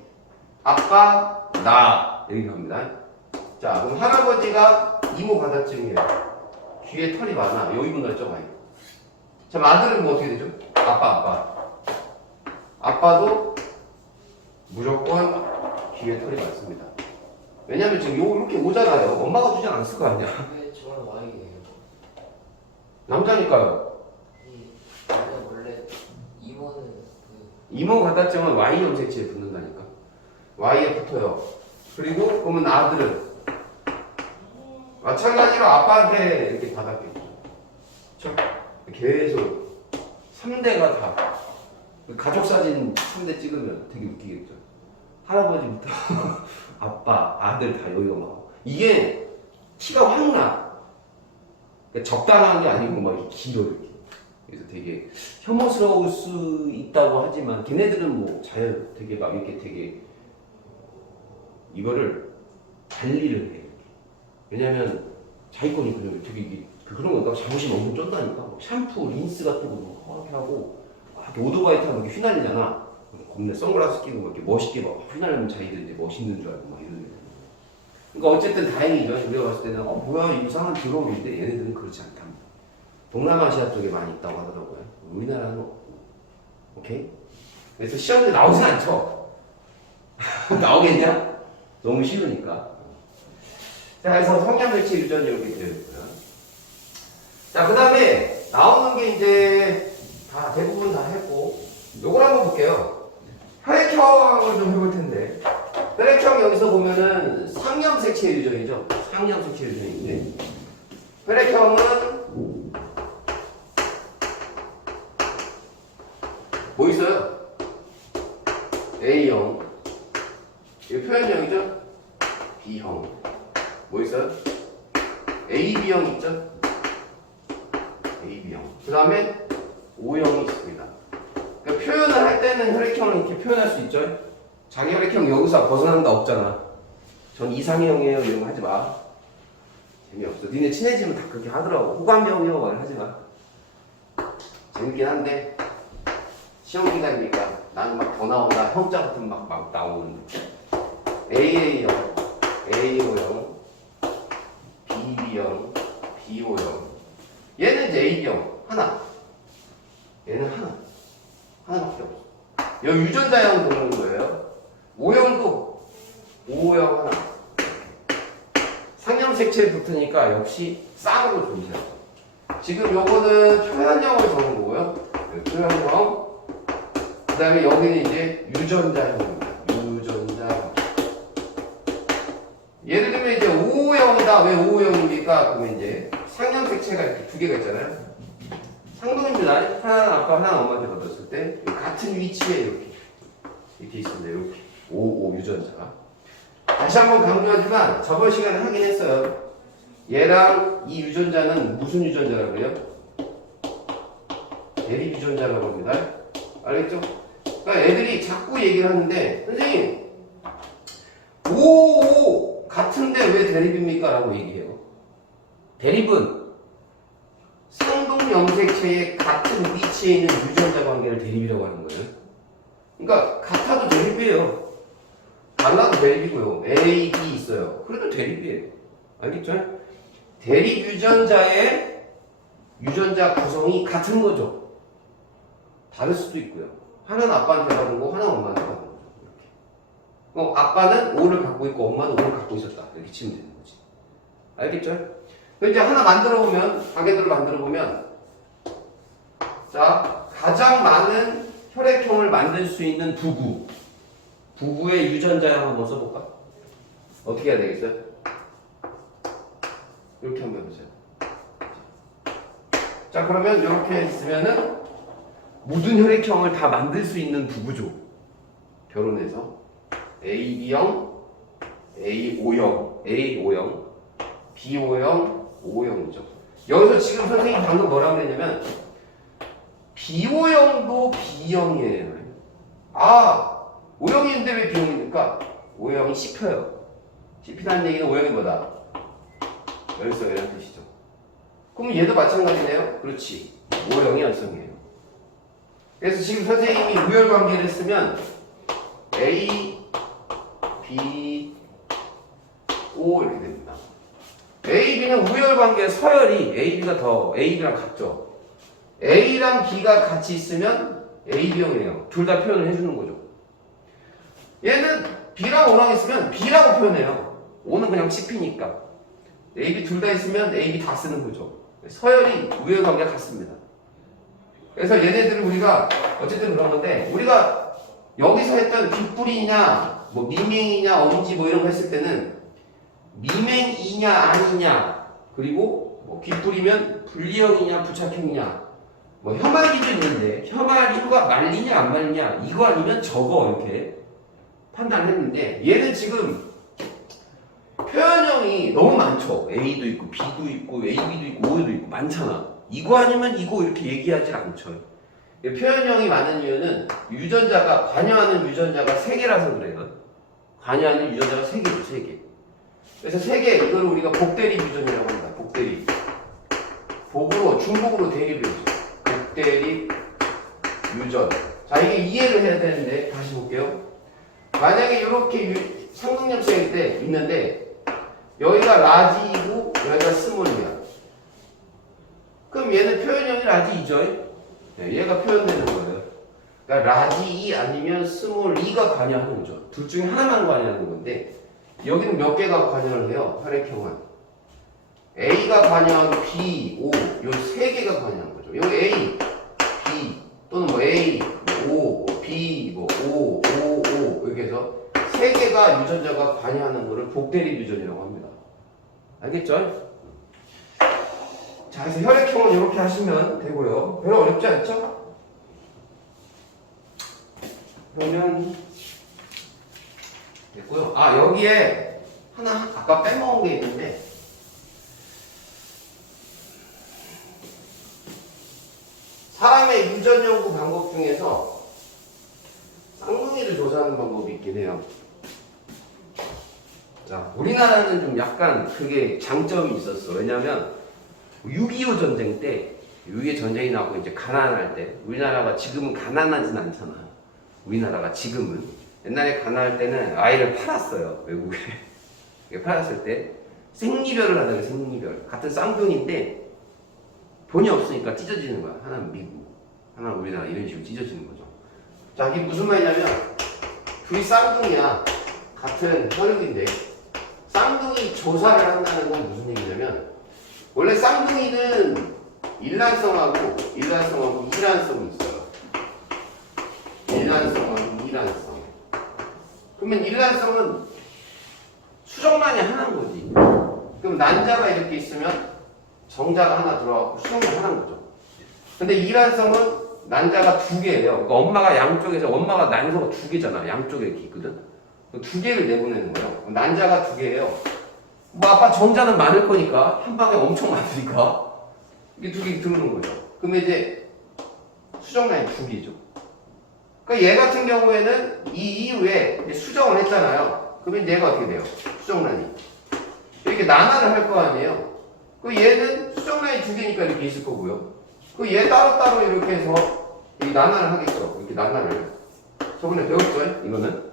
아빠, 나 이렇게 갑니다. 자 그럼 할아버지가 이모과다증이에요. 귀에 털이 많아. 여기 분할죠 많이. 자 아들은 뭐 어떻게 되죠? 아빠. 아빠도 무조건 귀에 털이 많습니다. 왜냐면 지금 이렇게 오잖아요. 엄마가 주지 않았을 거 아니야. 왜 저는 Y예요? 남자니까요. 원래 이모는 그 이모과다증은 Y 염색체에 붙는다니까. Y에 붙어요. 그리고 그러면 아들은 마찬가지로 아빠한테 이렇게 받았겠죠. 그렇죠? 계속 3대가 다 가족 사진 3대 찍으면 되게 웃기겠죠. 할아버지부터 아빠, 아들 다 여기가 막 이게 티가 확 나. 그러니까 적당한 게 아니고 막 이렇게 길어 이렇게. 그래서 되게 혐오스러울 수 있다고 하지만 걔네들은 뭐 자연 되게 막 이렇게 되게 이거를 관리를 해. 왜냐면 자기 거니까 되게 이게 그런 거 자부심 엄청 쩐다니까. 뭐 샴푸, 린스 같은 거 이렇게 하고 막 오토바이 타고 이렇게 휘날리잖아. 겁내 선글라스 끼고 막 이렇게 멋있게 막 휘날리면 자기들 이제 멋있는 줄 알고 막 이러는. 그러니까 어쨌든 다행이죠. 우리가 봤을 때는 뭐야 이상한 드러움인데 얘네들은 그렇지 않답니다. 동남아시아 쪽에 많이 있다고 하더라고요. 우리나라는 없고. 오케이? 그래서 시험때 나오진 않죠. 나오겠냐? 너무 싫으니까. 자, 그래서 성향일치 유전 이렇게 되어 있고요. 자, 그 다음에 나오는 게 이제 다 대부분 다 했고, 요걸 한번 볼게요. 혈액형을 좀 해볼 텐데, 혈액형 여기서 보면은 상염색체 유전이죠. 상염색체 유전인데, 혈액형은 뭐 있어요? A형. 이거 표현형이죠? B형. 뭐 있어요? AB형 있죠? AB형. 그 다음에 O형이 있습니다. 그러니까 표현을 할 때는 혈액형을 이렇게 표현할 수 있죠? 자기 혈액형 여기서 벗어난다 없잖아. 전 이상형이에요. 이런 거 하지 마. 재미없어. 니네 친해지면 다 그렇게 하더라고. 호감형이요. 말 하지 마. 재밌긴 한데 시험 기간이니까 나는 막 더 나온다. 형자 같은 막 나오는 AA형, AO형, BB형, BO형. 얘는 이제 AB형 하나. 얘는 하나밖에 없어. 여기 유전자형 보는 거예요. O형도 O형 하나. 상염색체에 붙으니까 역시 쌍으로 존재하죠. 지금 요거는 표현형을 적은 거고요. 표현형. 그 다음에 여기는 이제 유전자형입니다. 유전자형. 예를 들면 이제 O형이다. 왜 O형입니까? 그러면 이제 상염색체가 이렇게 두 개가 있잖아요. 상동입니다. 하나는 아빠, 하나는 엄마한테 받았을 때 같은 위치에 이렇게 있습니다. 이렇게 O 유전자가. 다시 한번 강조하지만 저번 시간에 하긴 했어요. 얘랑 이 유전자는 무슨 유전자라고 그래요? 대립 유전자라고 합니다. 알겠죠? 그러니까 애들이 자꾸 얘기를 하는데 선생님 O 같은데 왜 대립입니까? 라고 얘기해요. 대립은 상동 염색체의 같은 위치에 있는 유전자 관계를 대립이라고 하는 거예요. 그러니까 같아도 대립이에요. 달라도 대립이고요. A, B 있어요. 그래도 대립이에요. 알겠죠? 대립 유전자의 유전자 구성이 같은 거죠. 다를 수도 있고요. 하나는 아빠한테 받은 거, 하나는 엄마한테 받은 거죠. 이렇게. 아빠는 O를 갖고 있고 엄마는 O를 갖고 있었다. 이렇게 치면 되는 거지. 알겠죠? 이제 하나 만들어 보면, 가계도를 만들어 보면, 자, 가장 많은 혈액형을 만들 수 있는 부부의 유전자형 한번 써볼까? 어떻게 해야 되겠어요? 이렇게 한번 해보세요. 자, 그러면 이렇게 있으면은 모든 혈액형을 다 만들 수 있는 부부죠. 결혼해서 AB형, A5형, A5형, B5형, O형이죠. 여기서 지금 선생님이 방금 뭐라고 했냐면 B5형도 B형이에요. 아, O형인데 왜 B형입니까? O형이 씹혀요. 씹히다는 얘기는 O형이 뭐다? 열성이라는 뜻이죠. 그럼 얘도 마찬가지네요. 그렇지. O형이 열성이에요. 그래서 지금 선생님이 우열관계를 쓰면 A, B, O 이렇게 됩니다. A, B는 우열관계 서열이 A, B가 더 A, B랑 같죠. A랑 B가 같이 있으면 A, B형이에요. 둘 다 표현을 해주는 거죠. 얘는 B랑 O랑 있으면 B라고 표현해요. O는 그냥 씹히니까. A, B 둘 다 있으면 A, B 다 쓰는 거죠. 서열이 우열관계가 같습니다. 그래서 얘네들을 우리가 어쨌든 그런 건데 우리가 여기서 했던 귓불이냐 뭐 미맹이냐 엄지 뭐 이런 거 했을 때는 미맹이냐 아니냐 그리고 뭐 귓불이면 분리형이냐 부착형이냐 뭐 혐알기도 있는데 혐알이가 말리냐 안 말리냐 이거 아니면 저거 이렇게 판단을 했는데 얘는 지금 표현형이 너무 많죠. A도 있고 B도 있고 AB도 있고 O도 있고 많잖아. 이거 아니면 이거 이렇게 얘기하지 않죠. 표현형이 많은 이유는 유전자가 관여하는 유전자가 3개라서 그래요. 관여하는 유전자가 3개죠. 3개. 그래서 3개 이걸 우리가 복대립 유전이라고 합니다. 복대립. 복으로 중복으로 대립을 해죠. 복대립 유전. 자, 이게 이해를 해야 되는데 다시 볼게요. 만약에 이렇게 상극염성일 때 있는데 여기가 라지이고 여기가 스몰이야. 그럼 얘는 표현형이 라지2죠? 네, 얘가 표현되는 거예요. 그러니까 라지2 아니면 스몰2가 관여하는 거죠. 둘 중에 하나만 관여하는 건데 여기는 몇 개가 관여를 해요? 혈액형은 A가 관여하고 B, O 요 3개가 관여하는 거죠. 여기 A, B 또는 뭐 A, O, B, 뭐 O, O, O 이렇게 해서 3개가 유전자가 관여하는 거를 복대립 유전이라고 합니다. 알겠죠? 자, 그래서 혈액형은 이렇게 하시면 되고요. 별로 어렵지 않죠? 그러면 됐고요. 아, 여기에 하나 아까 빼먹은 게 있는데 사람의 유전 연구 방법 중에서 쌍둥이를 조사하는 방법이 있긴 해요. 자, 우리나라는 좀 약간 그게 장점이 있었어. 왜냐면 6.25 전쟁 때 6.25 전쟁이 나고 이제 가난할 때 우리나라가 지금은 가난하진 않잖아. 우리나라가 지금은 옛날에 가난할 때는 아이를 팔았어요. 외국에. 팔았을 때 생리별을 하다가 생리별 같은 쌍둥이인데 돈이 없으니까 찢어지는 거야. 하나는 미국, 하나는 우리나라 이런 식으로 찢어지는 거죠. 자, 이게 무슨 말이냐면 둘이 쌍둥이야. 같은 혈육인데 쌍둥이 조사를 한다는 건 무슨 얘기냐면 원래 쌍둥이는 일란성하고 이란성이 있어요. 일란성하고 이란성. 그러면 일란성은 수정란이 하나인 거지. 그럼 난자가 이렇게 있으면 정자가 하나 들어가고 수정이 하나인 거죠. 근데 이란성은 난자가 2개예요. 그러니까 엄마가 양쪽에서 엄마가 난소가 2개잖아. 양쪽에 이렇게 있거든. 2개를 내보내는 거예요. 난자가 2개예요. 뭐 아빠 정자는 많을 거니까 한 방에 엄청 많으니까 이게 2개 들어오는 거죠. 그러면 이제 수정란이 2개죠. 그러니까 얘 같은 경우에는 이 이후에 이제 수정을 했잖아요. 그러면 얘가 어떻게 돼요? 수정란이 이렇게 난화를 할 거 아니에요. 그 얘는 수정란이 2개니까 이렇게 있을 거고요. 그 얘 따로따로 이렇게 해서 이 난화를 하겠죠. 이렇게 난화를 저번에 배웠어요. 이거는.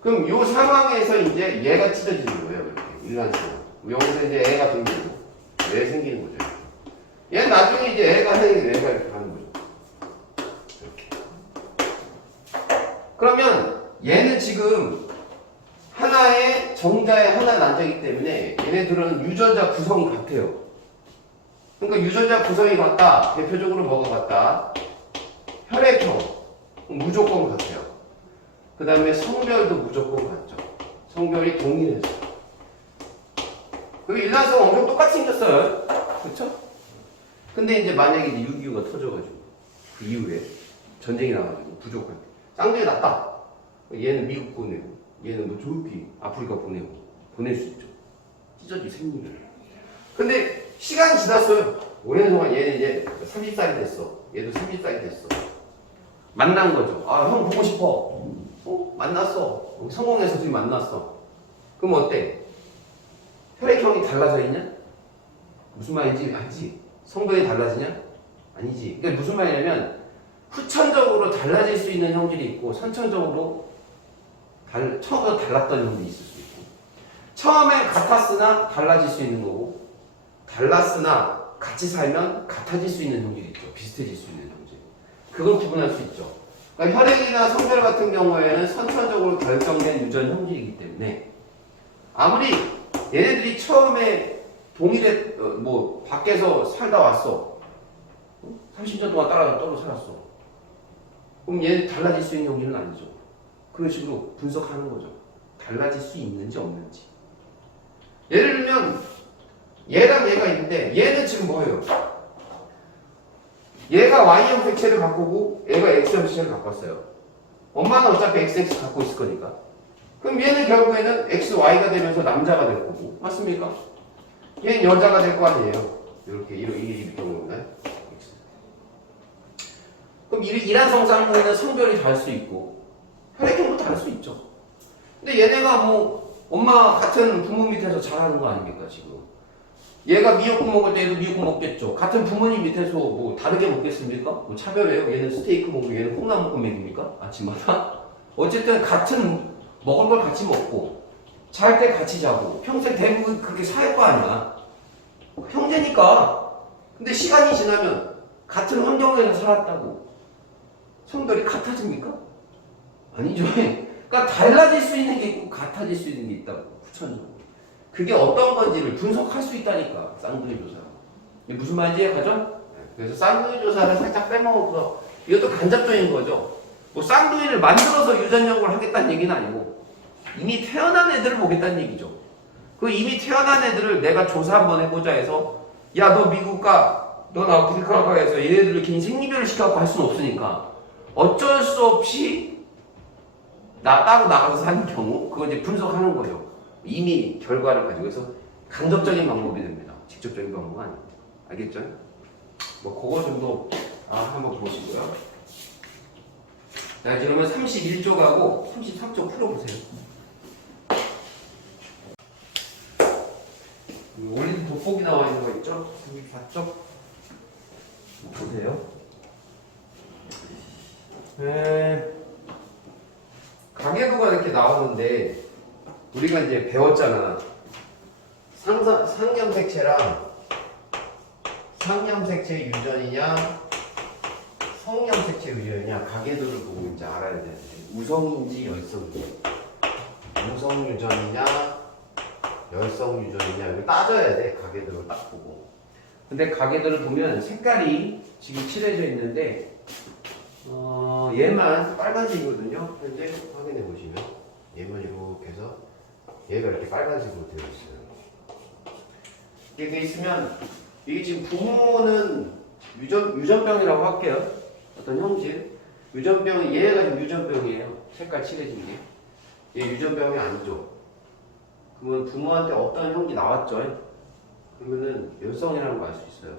그럼 이 상황에서 이제 얘가 찢어지는 거예요. 이렇게 일란성. 여기서 이제 애가 생기고 얘 생기는 거죠. 얘 나중에 이제 애가 생기고 얘가 이렇게 가는 거죠. 이렇게. 그러면 얘는 지금 하나의 정자에 하나 난자이기 때문에 얘네들은 유전자 구성이 같아요. 그러니까 유전자 구성이 같다. 대표적으로 뭐가 같다? 혈액형 무조건 같아요. 그 다음에 성별도 무조건 같죠. 성별이 동일해서. 그 일란성 엄청 똑같이 생겼어요. 그쵸? 근데 이제 만약에 이제 6.25가 터져가지고 그 이후에 전쟁이 나가지고 부족할 때 쌍둥이 났다. 얘는 미국 보내고 얘는 뭐 조용히 아프리카 보내고 보낼 수 있죠. 찢어질 생리를. 근데 시간이 지났어요. 오랜 동안 얘는 이제 30살이 됐어. 얘도 30살이 됐어. 만난 거죠. 아, 형 보고 싶어. 만났어. 성공해서 둘이 만났어. 그럼 어때? 혈액형이 달라져 있냐? 무슨 말인지 알지? 성별이 달라지냐? 아니지. 그러니까 무슨 말이냐면 후천적으로 달라질 수 있는 형질이 있고 선천적으로 처음부터 달랐던 형질이 있을 수 있고 처음에 같았으나 달라질 수 있는 거고 달랐으나 같이 살면 같아질 수 있는 형질이 있죠. 비슷해질 수 있는 형질. 그걸 구분할 수 있죠. 그러니까 혈액이나 성별 같은 경우에는 선천적으로 결정된 유전 형질이기 때문에 아무리 얘네들이 처음에 동일해 뭐 밖에서 살다 왔어. 30년 동안 떨어 살았어. 그럼 얘는 달라질 수 있는 형질은 아니죠. 그런 식으로 분석하는 거죠. 달라질 수 있는지 없는지. 예를 들면 얘랑 얘가 있는데 얘는 지금 뭐예요? 얘가 Y형 색채를 바꾸고 얘가 X형 색채를 바꿨어요. 엄마는 어차피 XX 갖고 있을 거니까. 그럼 얘는 결국에는 XY가 되면서 남자가 될 거고 맞습니까? 얘는 여자가 될 거 아니에요. 이렇게 경우는 그럼 이란 성상에는 성별이 다를 수 있고 혈액형도 다를 수 있죠. 근데 얘네가 뭐 엄마 같은 부모 밑에서 자라는 거 아닙니까 지금? 얘가 미역국 먹을 때도 미역국 먹겠죠. 같은 부모님 밑에서 뭐 다르게 먹겠습니까? 뭐 차별해요? 얘는 스테이크 먹고 얘는 콩나물국 먹입니까? 아침마다? 어쨌든 같은 먹을 걸 같이 먹고 잘 때 같이 자고 평생 대부분 그렇게 살 거 아니야. 형제니까. 근데 시간이 지나면 같은 환경에서 살았다고 성별이 같아집니까? 아니죠. 그러니까 달라질 수 있는 게 있고 같아질 수 있는 게 있다고 후천적으로. 그게 어떤 건지를 분석할 수 있다니까 쌍둥이 조사. 이게 무슨 말인지 가죠? 그래서 쌍둥이 조사를 살짝 빼먹어서 이것도 간접적인 거죠. 뭐 쌍둥이를 만들어서 유전 연구를 하겠다는 얘기는 아니고 이미 태어난 애들을 보겠다는 얘기죠. 그 이미 태어난 애들을 내가 조사 한번 해보자 해서 야 너 미국 가, 넌 아프리카 가 해서 얘네들을 괜히 생리별을 시켜갖고 할 수는 없으니까 어쩔 수 없이 따로 나가서 사는 경우 그거 이제 분석하는 거죠. 이미 결과를 가지고 해서 간접적인 방법이 됩니다. 직접적인 방법은 아닙니다. 알겠죠? 뭐 그거 정도 한번 보시고요. 자, 그러면 31쪽 하고 33쪽 풀어보세요. 올린 돋보기 나와 있는 거 있죠? 34쪽 보세요. 가계도가 이렇게 나오는데 우리가 이제 배웠잖아. 상염색체랑 상염색체 유전이냐 성염색체 유전이냐 가계도를 보고 이제 알아야 되는데 우성인지 열성인지 우성 유전이냐 열성 유전이냐 이걸 따져야 돼. 가계도를 딱 보고. 근데 가계도를 보면 색깔이 지금 칠해져 있는데 얘만 빨간색이거든요. 현재 확인해 보시면 얘만 이렇게 해서 얘가 이렇게 빨간색으로 되어 있어요. 이게 돼 있으면 이게 지금 부모는 유전병이라고 할게요. 어떤 형질 유전병이 얘가 지금 유전병이에요. 색깔 칠해진 게. 얘 유전병이 아니죠. 그러면 부모한테 어떤 형이 나왔죠? 그러면은 열성이라는 거 알 수 있어요.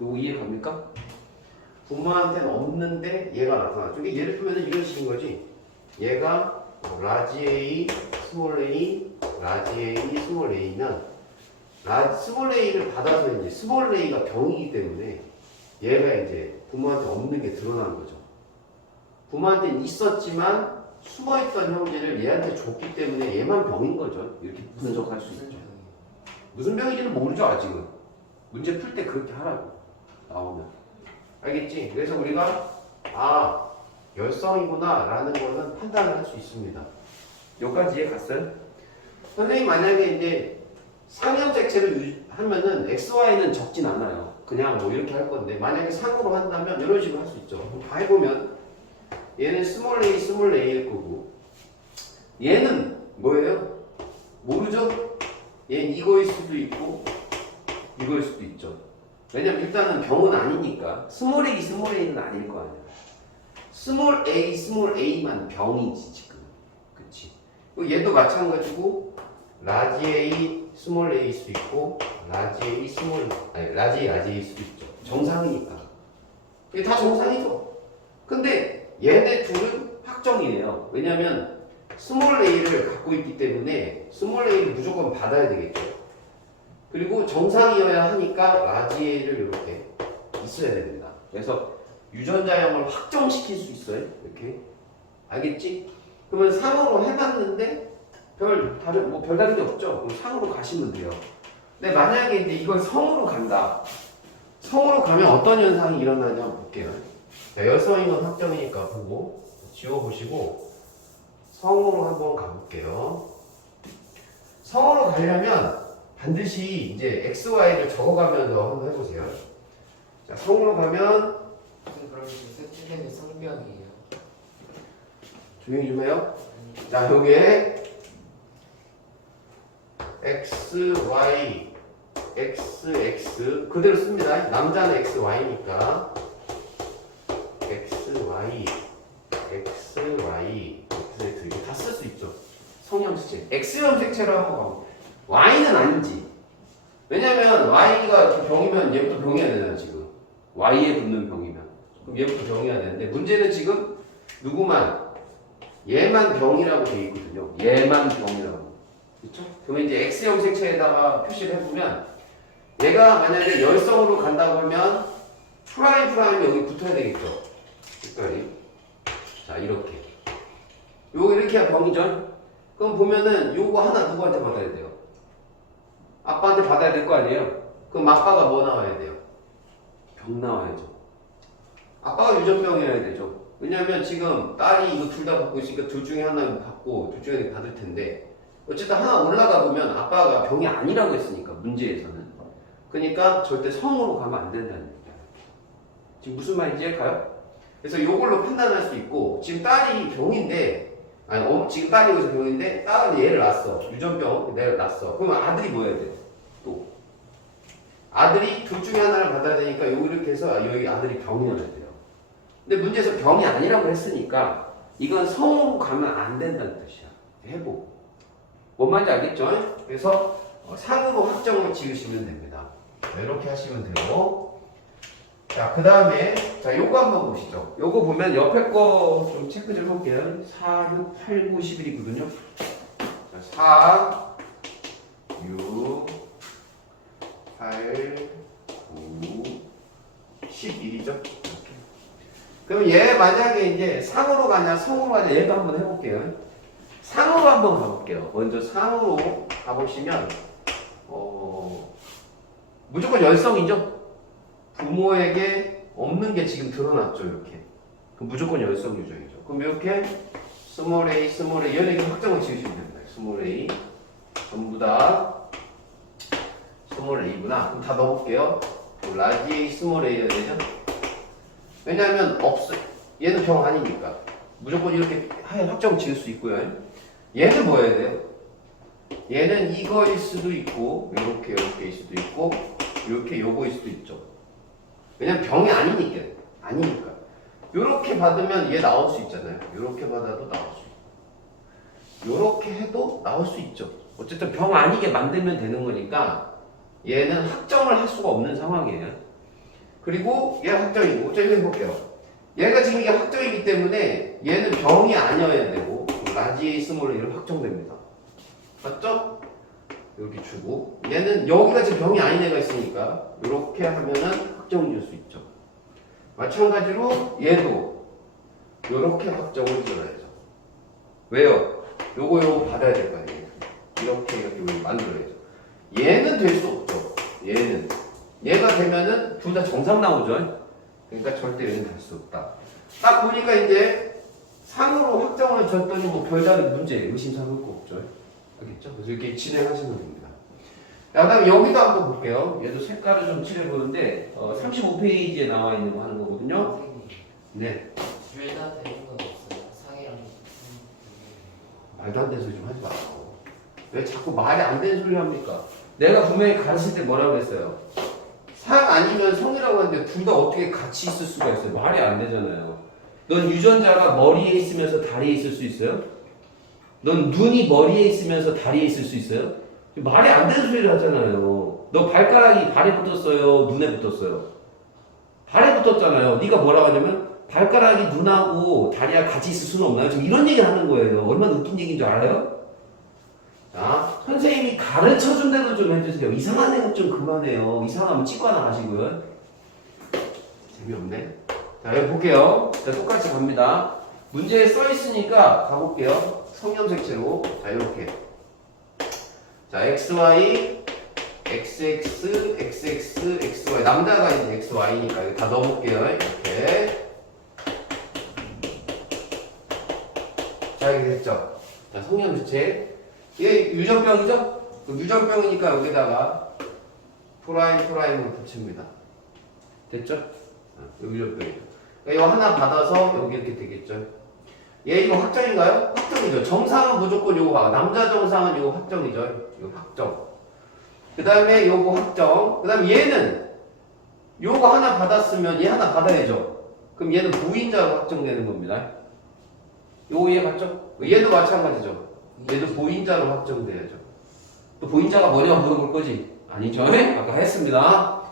이거 이해 갑니까? 부모한테는 없는데 얘가 나타나죠. 이게 예를 들면 이런 식인 거지. 얘가 라지 A, 스몰 A, 라지 A, 스몰 A면 스몰 A를 받아서 이제 스몰 A가 병이기 때문에 얘가 이제 부모한테 없는 게 드러나는 거죠. 부모한테는 있었지만 숨어있던 형제를 얘한테 줬기 때문에 얘만 병인 거죠. 이렇게 분석할 수 있죠. 무슨 병인지는 모르죠 아직은. 문제 풀 때 그렇게 하라고 나오면. 알겠지? 그래서 우리가 열성이구나 라는 거는 판단을 할 수 있습니다. 여기까지 이해 갔어요? 선생님 만약에 이제 상염색체를 하면은 XY는 적진 않아요. 그냥 뭐 이렇게 할 건데 만약에 상으로 한다면 이런 식으로 할 수 있죠. 다 해보면 얘는 스몰 a 스몰 a일 거고 얘는 뭐예요? 모르죠? 얘는 이거일 수도 있고 이거일 수도 있죠. 왜냐면 일단은 병은 아니니까 스몰 a는 아닐 거 아니야. 스몰 a만 병이지 지금. 그치? 얘도 마찬가지고 라지 a 스몰 a일 수도 있고 라지 a일 수도 있죠. 정상이니까. 이게 다 정상이죠. 근데 얘네 둘은 확정이에요. 왜냐면 스몰 a를 갖고 있기 때문에 스몰 a를 무조건 받아야 되겠죠. 그리고 정상이어야 하니까 라지 a를 이렇게 있어야 됩니다. 그래서 유전자형을 확정시킬 수 있어요. 이렇게. 알겠지? 그러면 상으로 해봤는데 별다른 게 없죠. 그럼 상으로 가시면 돼요. 근데 만약에 이제 이걸 성으로 간다. 성으로 가면 어떤 현상이 일어나냐 한번 볼게요. 자, 열성인 건 확정이니까 보고 지워보시고 성으로 한번 가볼게요. 성으로 가려면 반드시 이제 x, y를 적어가면서 한번 해보세요. 자, 성으로 가면 그럼 세트되면 성병이에요. 조용히 좀 해요. 자, 여기에 x, y, x, x 그대로 씁니다. 남자는 x, y니까 x, y, x, y, x, 이렇게 다 쓸 수 있죠. 성형식체. x형 색채로 한번 가고 y는 아니지. 왜냐면 y가 병이면 얘부터 병이어야 되잖아 지금. y에 붙는 병이면. 그럼 얘부터 병이어야 되는데 문제는 지금 누구만 얘만 병이라고 돼 있거든요. 얘만 병이라고. 그렇죠? 그러면 이제 X형 색채에다가 표시를 해보면 얘가 만약에 열성으로 간다고 하면 프라임이 여기 붙어야 되겠죠. 색깔이. 자, 이렇게. 요거 이렇게 해야 병이죠. 그럼 보면은 요거 하나 누구한테 받아야 돼요? 아빠한테 받아야 될 거 아니에요? 그럼 아빠가 뭐 나와야 돼요? 병 나와야죠. 아빠가 유전병이어야 되죠. 왜냐면 지금 딸이 이거 둘 다 받고 있으니까 둘 중에 하나 받고 둘 중에 하나 받을 텐데 어쨌든 하나 올라가 보면 아빠가 병이 아니라고 했으니까 문제에서는 그러니까 절대 성으로 가면 안 된다는 얘기야. 지금 무슨 말인지 할까요? 그래서 이걸로 판단할 수 있고 지금 딸이 병인데 지금 딸이 여기서 병인데 딸은 얘를 낳았어. 유전병 내가 낳았어. 그러면 아들이 뭐 해야 돼? 또 아들이 둘 중에 하나를 받아야 되니까 이렇게 해서 여기 아들이 병이어야 돼요. 근데 문제에서 병이 아니라고 했으니까 이건 성으로 가면 안 된다는 뜻이야. 해보고. 뭔 말인지 알겠죠? 그래서 상으로 확정을 지으시면 됩니다. 이렇게 하시면 되고. 자, 그 다음에 자 요거 한번 보시죠. 요거 보면 옆에 거 좀 체크 좀 해볼게요. 4, 6, 8, 9, 11이거든요. 자, 4, 6, 8, 9, 11이죠. 그럼 얘 만약에 이제 상으로 가냐 성으로 가냐 얘도 한번 해볼게요. 상으로 한번 가볼게요. 먼저 상으로 가보시면 무조건 열성이죠. 부모에게 없는 게 지금 드러났죠. 이렇게. 그럼 무조건 열성 유전이죠. 그럼 이렇게 스몰 a 얘는 이렇게 확정을 지으시면 됩니다. 스몰 a 전부 다 스몰 a구나. 그럼 다 넣어볼게요. 라지 a 스몰 a여야 되죠. 왜냐하면 얘는 병 아니니까 무조건 이렇게 확정 지을 수 있고요. 얘는 뭐 해야 돼요? 얘는 이거일 수도 있고 이렇게일 수도 있고 이렇게 요거일 수도 있죠. 왜냐면 병이 아니니까 이렇게 받으면 얘 나올 수 있잖아요. 이렇게 받아도 나올 수 있고 이렇게 해도 나올 수 있죠. 어쨌든 병 아니게 만들면 되는 거니까 얘는 확정을 할 수가 없는 상황이에요. 그리고 얘 확정이고 자 이거 해볼게요. 얘가 지금 이게 확정이기 때문에 얘는 병이 아니어야 되고 라지 스몰 A로 확정됩니다. 맞죠? 이렇게 주고 얘는 여기가 지금 병이 아닌 애가 있으니까 이렇게 하면은 확정을 줄 수 있죠. 마찬가지로 얘도 이렇게 확정을 지어야죠. 왜요? 요거 받아야 될 거 아니에요. 이렇게 만들어야죠. 얘는 될 수 없죠. 얘가 되면은 둘 다 정상 나오죠. 그러니까 절대 얘는 될 수 없다. 딱 보니까 이제 상으로 확정을 줬더니 뭐 별다른 문제 의심삼을 거 없죠. 알겠죠? 그래서 이렇게 진행하시면 됩니다. 그 다음에 여기도 한번 볼게요. 얘도 색깔을 좀 칠해보는데 35페이지에 나와 있는 거 하는 거거든요. 네. 둘 다 되는 건 없어요. 상이랑 말도 안 되는 소리 좀 하지 말고. 왜 자꾸 말이 안 되는 소리 합니까? 내가 분명히 가르칠 때 뭐라고 했어요? 상 아니면 성이라고 하는데 둘 다 어떻게 같이 있을 수가 있어요? 말이 안 되잖아요. 넌 유전자가 머리에 있으면서 다리에 있을 수 있어요? 넌 눈이 머리에 있으면서 다리에 있을 수 있어요? 말이 안 되는 소리를 하잖아요. 너 발가락이 발에 붙었어요? 눈에 붙었어요? 발에 붙었잖아요. 네가 뭐라고 하냐면 발가락이 눈하고 다리가 같이 있을 수는 없나요? 지금 이런 얘기를 하는 거예요. 얼마나 웃긴 얘기인 줄 알아요? 자, 선생님이 가르쳐준 대로 좀 해주세요. 이상한 애는 좀 그만해요. 이상하면 치과 나가시고요. 재미없네. 자, 여기 볼게요. 자, 똑같이 갑니다. 문제에 써 있으니까 가볼게요. 성형색채로. 자, 이렇게. 자, XY, XX, XX, XY. 남자가 이제 XY니까 이거 다 넣어볼게요. 이렇게. 자, 이렇게 됐죠? 자, 성형색채. 이게 유전병이죠? 유전병이니까 여기다가 프라임을 붙입니다. 됐죠? 여기 유전병이죠. 그러니까 이거 하나 받아서 여기 이렇게 되겠죠? 얘 이거 확정인가요? 확정이죠. 정상은 무조건 요거 봐. 남자 정상은 요거 확정이죠. 이거 확정. 그 다음에 요거 확정. 그 다음에 얘는 요거 하나 받았으면 얘 하나 받아야죠. 그럼 얘는 보인자로 확정되는 겁니다. 요거 얘 맞죠? 얘도 마찬가지죠. 얘도 보인자로 확정돼야죠. 또 보인자가 뭐냐고 물어볼 거지? 아니죠. 아까 했습니다.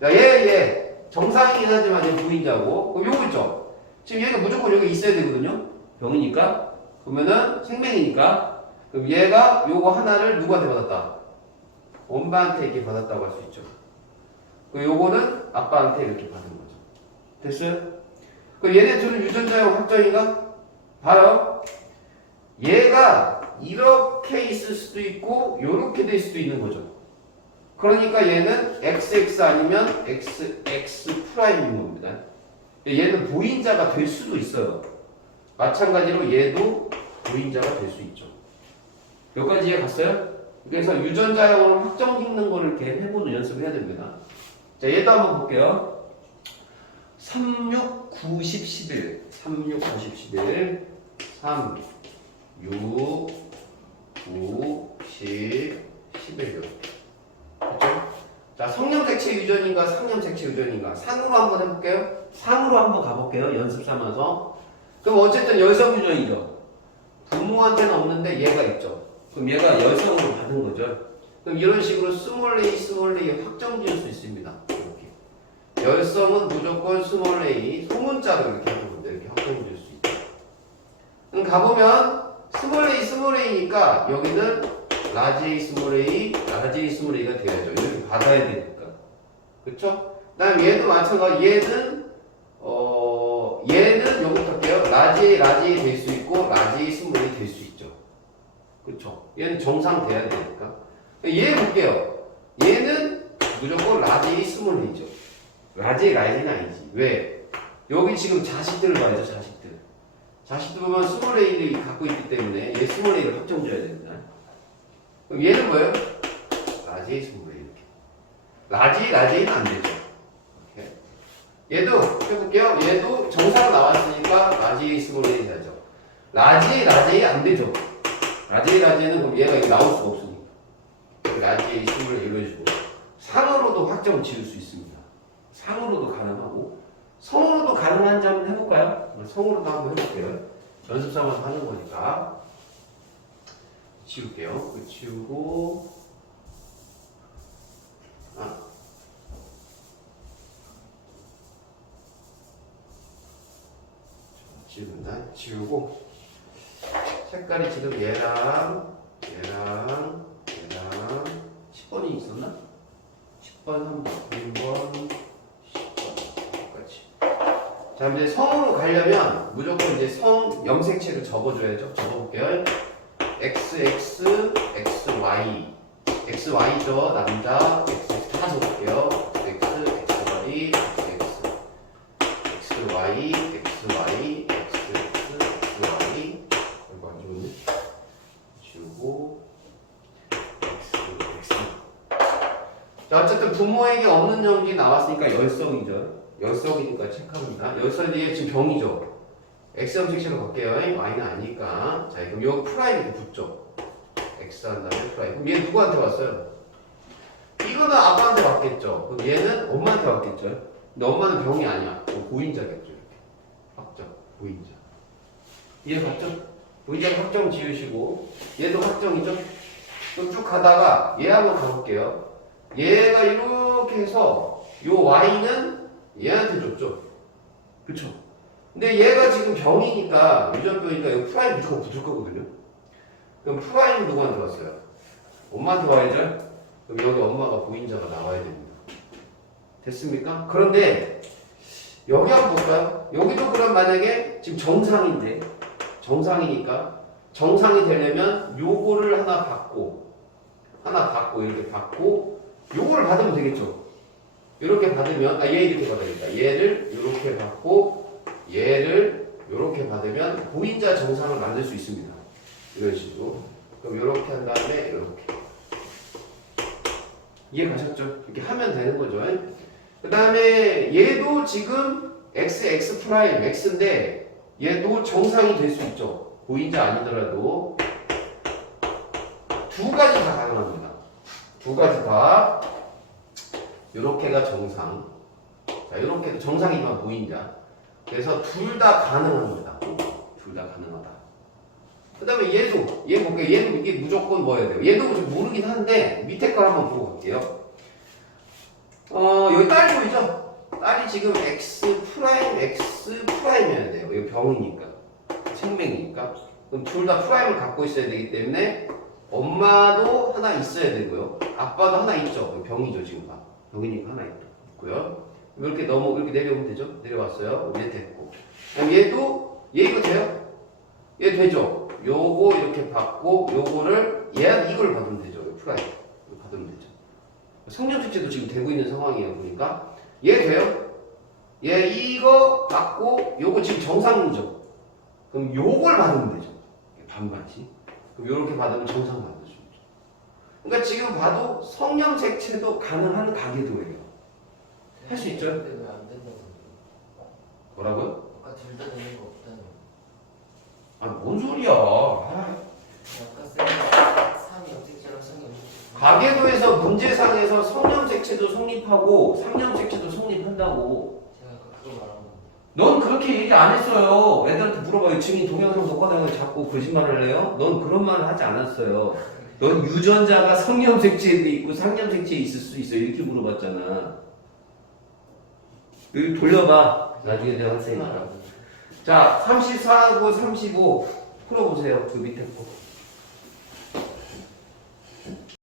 자, 얘 정상이긴 하지만 얘 보인자고. 그럼 요거 있죠? 지금 얘가 무조건 여기 있어야 되거든요. 병이니까. 그러면은 생명이니까. 그럼 얘가 요거 하나를 누구한테 받았다? 엄마한테 이렇게 받았다고 할 수 있죠. 그럼 요거는 아빠한테 이렇게 받은 거죠. 됐어요? 그럼 얘네 둘은 유전자형 확정인가? 봐요. 얘가 이렇게 있을 수도 있고 요렇게 될 수도 있는 거죠. 그러니까 얘는 XX 아니면 XX 프라임인 겁니다. 얘는 보인자가 될 수도 있어요. 마찬가지로 얘도 보인자가 될 수 있죠. 여기까지 이해 갔어요? 그래서 유전자형으로 확정 짓는 거를 이렇게 해보는 연습을 해야 됩니다. 자, 얘도 한번 볼게요. 3, 6, 9, 10, 11 3, 6, 9, 10, 11 3, 6, 9, 10, 11 됐죠? 자, 성형색체 유전인가 상형색체 유전인가 상으로 한번 해볼게요. 상으로 한번 가볼게요. 연습 삼아서. 그럼 어쨌든 열성 유전이죠. 부모한테는 없는데 얘가 있죠. 그럼 얘가 열성으로 받은 거죠. 그럼 이런 식으로 스몰 a 확정 지을 수 있습니다. 이렇게. 열성은 무조건 스몰 a 소문자로 이렇게 하는 건데 이렇게 확정 지을 수 있다. 그럼 가보면 스몰 a니까 여기는 라지 A 스몰 A가 돼야죠. 이렇게 받아야 되니까. 그쵸? 그 다음 얘도 마찬가지. 얘는 요거부터 할게요. 라지 A 될 수 있고 라지 A 스몰 A 될 수 있죠. 그쵸? 얘는 정상 돼야 되니까. 얘 볼게요. 얘는 무조건 라지 A 스몰 A죠. 라지 A는 아니지. 왜? 여기 지금 자식들을 봐야죠. 자식들 보면 스몰 A를 갖고 있기 때문에 얘 스몰 A를 확정줘야 됩니다. 그럼 얘는 뭐예요? 라지 A 스몰 A 이렇게. 라지는 안 되죠. 이렇게. 얘도 해볼게요. 얘도 정사로 나왔으니까 라지 A 스몰 A 해야죠. 라지 A 안 되죠. 라지는 그럼 얘가 여기 나올 수가 없으니까. 라지 A 스몰 A 이런 식으로. 상으로도 확정 지을 수 있습니다. 상으로도 가능하고 성으로도 가능한지 한번 해볼까요? 성으로도 한번 해볼게요. 연습 삼아서 하는 거니까. 지울게요. 지우고, 지우고, 색깔이 지금 얘랑 10번이 있었나? 10번 한번, 1번, 10번, 똑같이. 자, 이제 성으로 가려면 무조건 이제 성 염색체를 접어줘야죠. 접어볼게요. XX, XY. XY죠. 남자. XX 다 적을게요. X, XY, XX. XY, XY, XX, XY. 이거 안 지웠네. 지우고, X. 자, 어쨌든 부모에게 없는 영역이 나왔으니까 열성이죠. 열성이니까 체크합니다. 열성이 지금 병이죠. X 염색체로 갈게요. Y는 아니니까. 자, 그럼 여기 프라임이 붙죠. x 한 다음에 프라임. 그럼 얘 누구한테 왔어요? 이거는 아빠한테 왔겠죠. 그럼 얘는 엄마한테 왔겠죠. 근데 엄마는 병이 아니야. 보인자겠죠. 이렇게. 확정. 보인자. 이해갔죠? 보인자 확정 지으시고 얘도 확정이죠. 또 쭉 가다가 얘 한번 가볼게요. 얘가 이렇게 해서 요 y는 얘한테 줬죠. 그쵸? 근데 얘가 지금 병이니까 유전병이니까 여기 프라임 무조건 붙을 거거든요. 그럼 프라임 누구한테 왔어요? 엄마한테 와야죠? 그럼 여기 엄마가 보인자가 나와야 됩니다. 됐습니까? 그런데 여기 한번 볼까요? 여기도 그럼 만약에 지금 정상인데 정상이니까 정상이 되려면 요거를 하나 받고 이렇게 받고 요거를 받으면 되겠죠. 이렇게 받으면 얘 이렇게 받아야겠다. 얘를 이렇게 받고 얘를 이렇게 받으면 보인자 정상을 만들 수 있습니다. 이런 식으로. 그럼 이렇게 한 다음에 이렇게. 이해 가셨죠? 이렇게 하면 되는 거죠. 그 다음에 얘도 지금 x 프라임 x인데 얘도 정상이 될 수 있죠. 보인자 아니더라도 두 가지 다 가능합니다. 두 가지 다 이렇게가 정상. 자, 이렇게 정상이면 보인자. 그래서 둘 다 가능합니다. 둘 다 가능하다. 그 다음에 얘도 얘 볼게요. 얘도 이게 무조건 뭐여야 돼요? 얘도 좀 모르긴 한데 밑에 걸 한번 보고 갈게요. 여기 딸이 보이죠? 딸이 지금 x 프라임이어야 돼요. 이거 병이니까 생명이니까. 그럼 둘 다 프라임을 갖고 있어야 되기 때문에 엄마도 하나 있어야 되고요. 아빠도 하나 있죠. 병이죠 지금 봐. 병이니까 하나 있고요. 이렇게 이렇게 내려오면 되죠? 내려왔어요. 얘 됐고. 그럼 얘도 얘 이거 돼요? 얘 되죠? 요거 이렇게 받고 요거를 얘 이걸 받으면 되죠. 프라임 이거 받으면 되죠. 성년축제도 지금 되고 있는 상황이에요. 보니까 얘 돼요? 얘 이거 받고 요거 지금 정상이죠. 그럼 요걸 받으면 되죠. 반반씩. 그럼 요렇게 받으면 정상 만들 수 있죠. 그러니까 지금 봐도 성염색체도 가능한 가계도예요. 할 수 있죠? 근데 왜 안 된다고? 뭐라고요? 아까 둘 다 되는 거 없다는. 아, 뭔 소리야. 아, 아까 쌤이 상염색체랑 상염색체. 가계도에서 문제상에서 성염색체도 성립하고 상염색체도 성립한다고. 제가 아까 그거 말한 건데. 넌 그렇게 얘기 안 했어요. 애들한테 물어봐요. 증인 동영상 녹화장을 자꾸 거짓말을 해요? 넌 그런 말을 하지 않았어요. 넌 유전자가 성염색체도 있고 상염색체에 있을 수 있어. 이렇게 물어봤잖아. 여기 돌려봐. 나중에 내가 할 테니까. 자, 34하고 35 풀어보세요. 그 밑에 거.